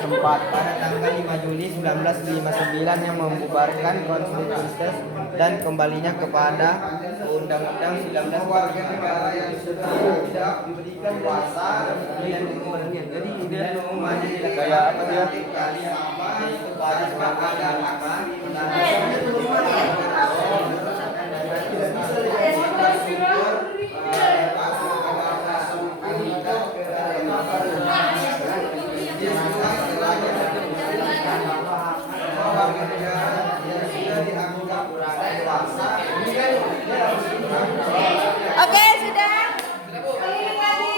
Sempat pada tanggal 5 Juli 1959 yang membubarkan konstitusi dan kembalinya kepada Undang-Undang 1945. warga negara yang tidak diberikan kuasa dan kewenangan. Jadi kemudian Kayak apa dia? kali sama pada agama warga negara yang sudah dianggap dewasa. Ini kan dia harus Oke, sudah. Keliling lagi.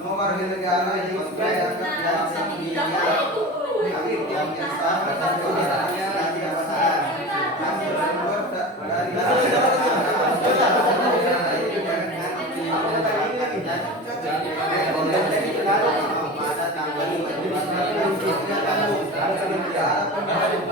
semua warga negara yang dianggap dalam satu dunia akhir yang biasa atas kebiasaannya dan kebiasaan yang bersumber dari pada tanggal 5 Juli 1945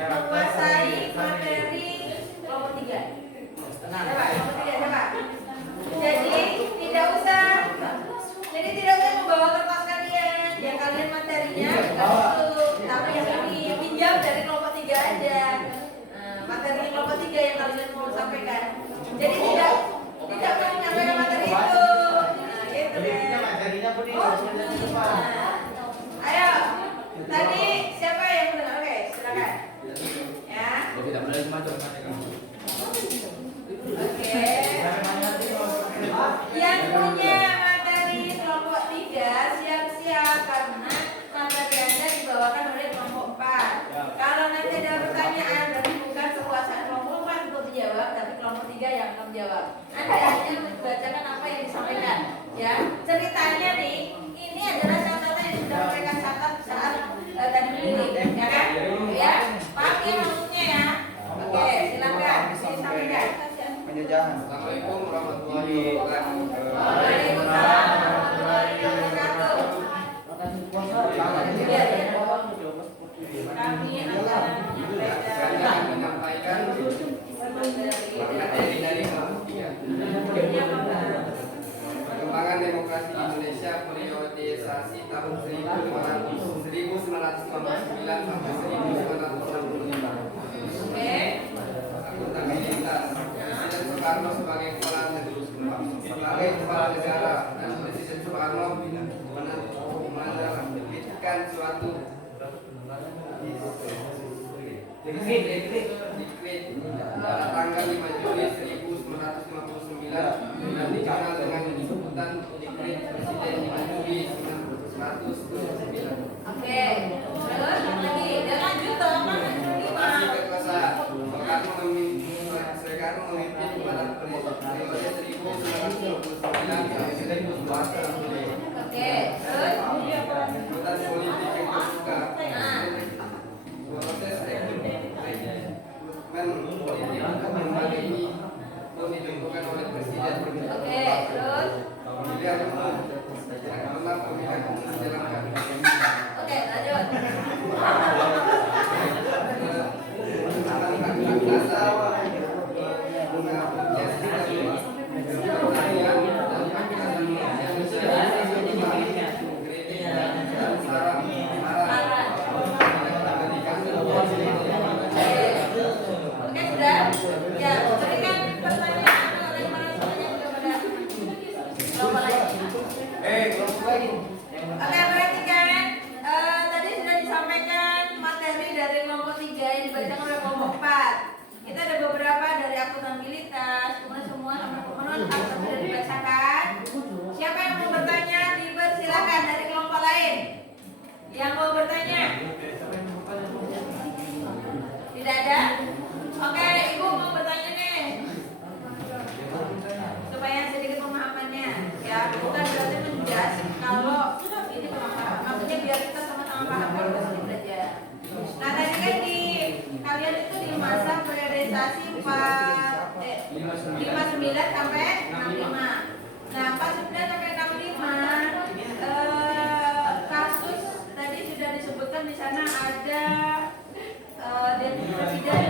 menguasai materi kelompok 3. Coba, kelompok 3 coba. Jadi tidak usah membawa kertas kalian. Yang kalian materinya itu, tapi yang ini pinjam dari kelompok 3 aja. Materi kelompok 3 yang kalian mau sampaikan. Jadi tidak mau menyampaikan materi itu. Nah, gitu deh. Ayo, tadi siapa yang mendengar? Oke, silakan. Ya. Oke. Yang punya materi kelompok 3 siap-siap karena materi Anda dibawakan oleh kelompok 4. Kalau nanti ada pertanyaan berarti bukan kekuasaan kelompok 4 untuk dijawab, tapi kelompok 3 yang akan menjawab. Anda hanya membacakan apa yang disampaikan. Ya, ceritanya nih, ini adalah catatan yang sudah mereka catat saat tadi memilih, ya kan? Ya, paham ya maksudnya ya? Oke, silakan disampaikan. Penjajahan. Assalamualaikum warahmatullahi wabarakatuh. Waalaikumsalam warahmatullahi wabarakatuh. Iya, ya. Kami akan menyampaikan materi dari kelompok 3. Perkembangan demokrasi di Indonesia periodisasi tahun 1959 sampai 1965. Oke. Akuntabilitas. Presiden Soekarno sebagai kepala negara dan Presiden Soekarno menerbitkan suatu dekret pada tanggal 5 Juli 1959 dan dikenal dengan sebutan Dekret Presiden 5 Juli 1959. Oke. Terus lagi, dan lanjut toh, Masih kekuasaan. Soekarno memimpin pada periode 1959 sampai 1960. Oke. Terus Kegiatan politik yang terbuka. nah, Proses rekrutmen politik lembaga ini pun ditentukan oleh Presiden. oke. Terus Pemilihan umum dalam pemilihan umum dijalankan. oke, lanjut. Oke, sudah. Ya, berikan pertanyaan oleh para peserta kepada kelompok lain. Oke, perhatikan. Tadi sudah disampaikan materi dari kelompok 3 yang dibacakan oleh kelompok 4. Kita ada beberapa dari akuntabilitas, kemudian semua sampai pemenuhan hak sudah dibacakan. Siapa yang mau bertanya, dipersilakan dari kelompok lain. Yang mau bertanya? Tidak ada? Oke, Ibu mau bertanya nih. Supaya sedikit pemahamannya. Ya, bukan berarti menjudge kalau ini pemahaman. Maksudnya biar kita sama-sama paham kalau kita sedang belajar. Nah, tadi kan di kalian itu di masa periodisasi 59 sampai 65. Nah, 49 sampai 65 kasus tadi sudah disebutkan di sana ada Deputi Presiden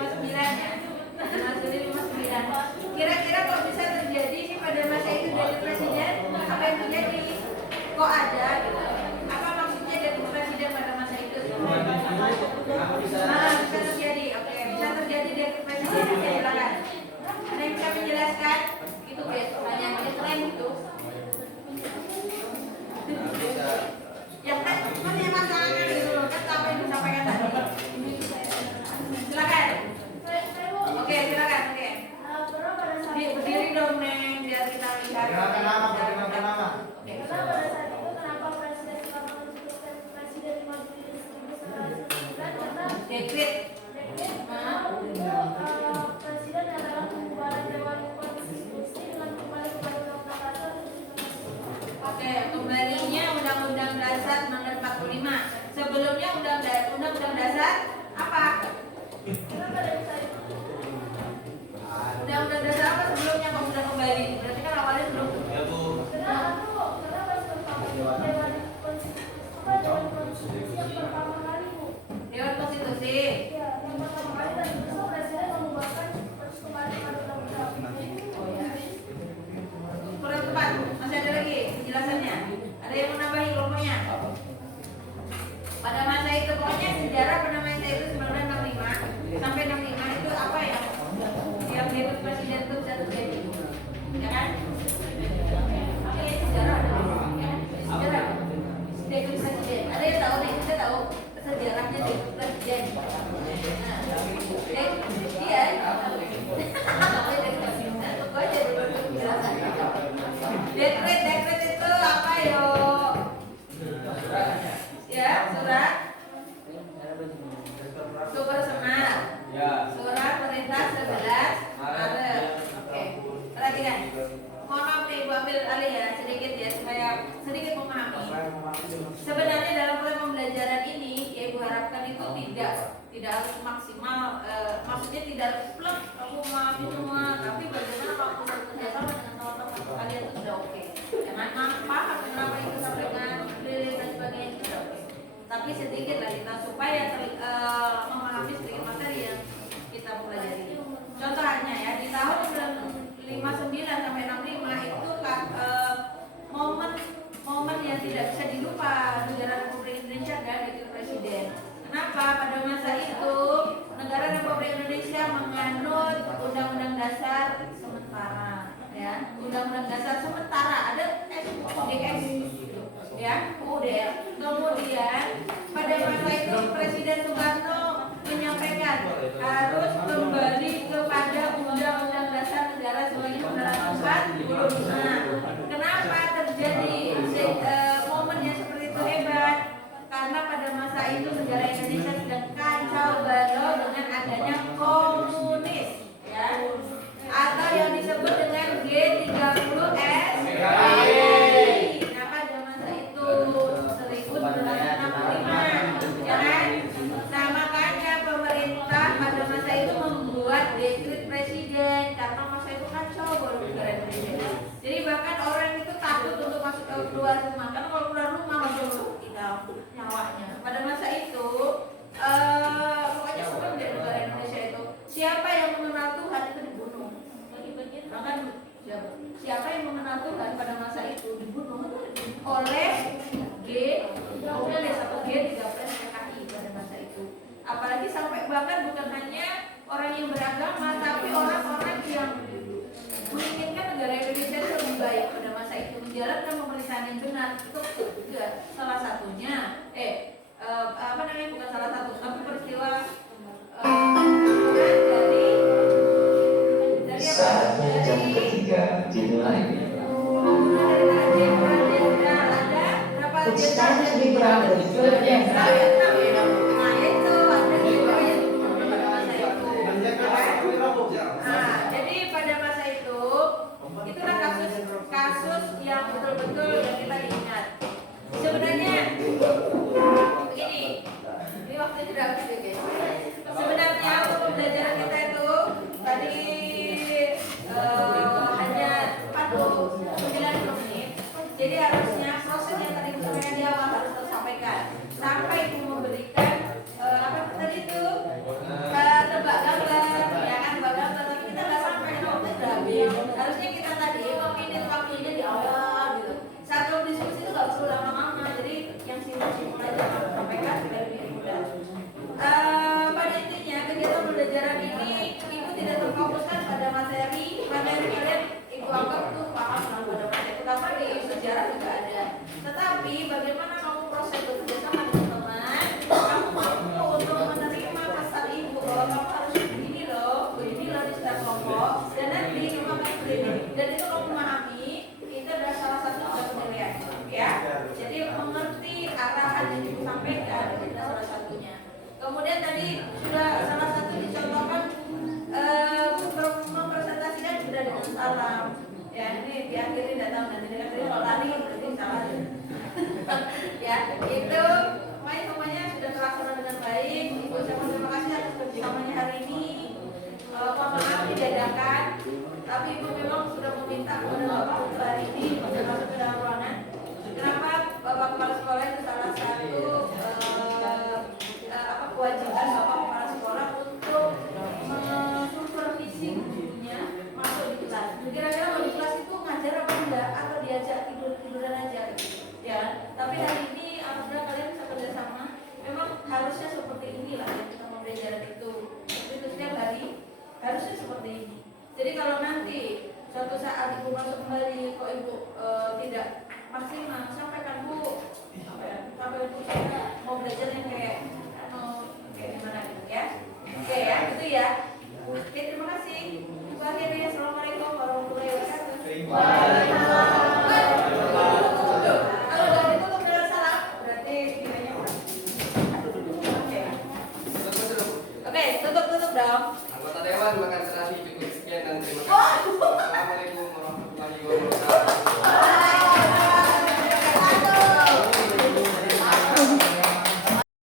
59 ya. Presiden 59. Kira-kira kok bisa terjadi sih pada masa itu Deputi Presiden apa yang terjadi? Kok ada gitu? Apa maksudnya Deputi Presiden pada masa itu? Bisa terjadi. Oke, bisa terjadi Deputi Presiden. Silakan. Ada yang bisa menjelaskan? Itu guys, pertanyaan ini keren gitu. Ya kan yang masalahnya gitu loh, kan apa yang disampaikan tadi. Silakan. Oke, silakan. Oke. Berdiri dong, Neng, biar kita lihat. Perkenalkan nama. Oke. Karena pada saat itu kenapa Presiden Soekarno menyebutkan Presiden 5 Juli 1959 karena Dekret. Presiden adalah pembubaran Dewan Konstitusi dengan kembali kepada Undang-Undang Dasar 1945. Oke, kembalinya Undang-Undang Dasar Nomor 45. Sebelumnya Undang-Undang Dasar apa? Kenapa dari saat itu? Undang-Undang Dasar apa sebelumnya kok sudah kembali? Berarti kan awalnya belum. Kenapa Dewan Konstitusi yang pertama kali, Bu? Dewan Konstitusi. harus maksimal, maksudnya tidak plek kamu memahami semua, tapi bagaimana kalau kita kerjasama dengan teman-teman kalian itu sudah oke. Jangan paham kenapa itu sampai dengan lilin dan sebagainya itu sudah oke. Tapi sedikit lah kita supaya memahami sedikit materi yang kita pelajari. Contohnya ya di tahun 59 sampai 65 itu momen yang tidak bisa dilupa negara Republik Indonesia dan Wakil Presiden. Kenapa? Pada masa itu negara Republik Indonesia menganut Undang-Undang Dasar sementara, ya. Undang-Undang Dasar sementara ada UDS, ya, UDS. Kemudian pada masa itu Presiden Soekarno menyampaikan harus kembali kepada Undang-Undang Dasar Negara 1945. Kenapa terjadi momen yang seperti itu hebat? Karena pada masa itu negara Indonesia sedang kacau balau dengan adanya komunis, ya, atau yang disebut dengan G30S. Nah pada masa itu 1965, ya kan? Nah makanya pemerintah pada masa itu membuat dekret presiden karena masa itu kacau balau negara Indonesia. Jadi bahkan orang itu takut untuk masuk keluar rumah, karena kalau keluar rumah masuk kita nyawanya. Pada masa itu pokoknya sebelum di negara Indonesia itu siapa yang mengenal Tuhan itu dibunuh. Bahkan siapa yang mengenal Tuhan pada masa itu dibunuh oleh G30S PKI pada masa itu. Apalagi sampai bahkan bukan hanya orang yang beragama, tapi orang-orang yang menginginkan negara Indonesia itu lebih baik pada masa itu, menjalankan pemerintahan yang benar. Itu juga salah satunya bukan salah satu, tapi peristiwa dari Saatnya jam ketiga dimulai. It's time to be grounded. Good and right. Jadi pada masa itu itulah kasus yang betul-betul yang kita ingat. Sebenarnya begini, ini waktu sudah habis ya guys. Sebenarnya pembelajaran kita itu tadi hanya 49 menit. Jadi harusnya proses yang tadi disampaikan di awal harus tersampaikan sampai itu memberikan apa tadi itu tebak gambar, ya kan, tebak gambar. Tapi kita nggak sampai, waktu sudah habis. Harusnya kita tadi meminit waktunya di awal gitu. Satu diskusi itu nggak perlu lama-lama. Jadi yang simpel-simpel aja kalau sampaikan biar lebih mudah. Pada intinya kegiatan pembelajaran ini ibu tidak terfokuskan pada materi kalian ibu anggap tuh paham lah pada materi, terutama di sejarah juga ada. Tetapi bagaimana kamu proses bekerja sama dengan teman, kamu mampu untuk menerima pesan ibu bahwa kamu harus begini loh di setiap kelompok, dan nanti kamu akan begini, dan itu kamu memahami, itu adalah salah satu penilaian, ya. Jadi mengerti arahan yang ibu sampaikan itu adalah salah satunya. Kemudian tadi sudah salah satu dicontohkan mempresentasikan sudah dengan salam. Ya ini diakhiri tidak tahu nanti kalau lari berarti salah. Ya itu semuanya sudah terlaksana dengan baik. Ibu ucapkan terima kasih atas kerjasamanya hari ini. Mohon maaf didadakan, tapi ibu memang sudah meminta kepada bapak untuk hari ini untuk masuk ke dalam ruangan. Kenapa bapak kepala sekolah itu salah satu kewajiban bapak kepala sekolah untuk mensupervisi gurunya masuk di kelas. Kira-kira kalau di kelas itu ngajar apa enggak, atau diajak tiduran aja, ya. Tapi hari ini alhamdulillah kalian bisa kerjasama. Memang harusnya seperti inilah yang kita pembelajaran itu setiap hari harusnya seperti ini. Jadi kalau nanti suatu saat ibu masuk kembali kok ibu tidak maksimal, sampaikan bu, sampai ibu saya mau belajar yang kayak gimana gitu ya. Oke ya, gitu ya. Oke, terima kasih. Akhirnya assalamualaikum warahmatullahi wabarakatuh. Kalau nggak ditutup dengan salam berarti kiranya oke, tutup dong. Anggota Dewan makan terasi cukup sekian dan terima kasih. Assalamualaikum warahmatullahi wabarakatuh.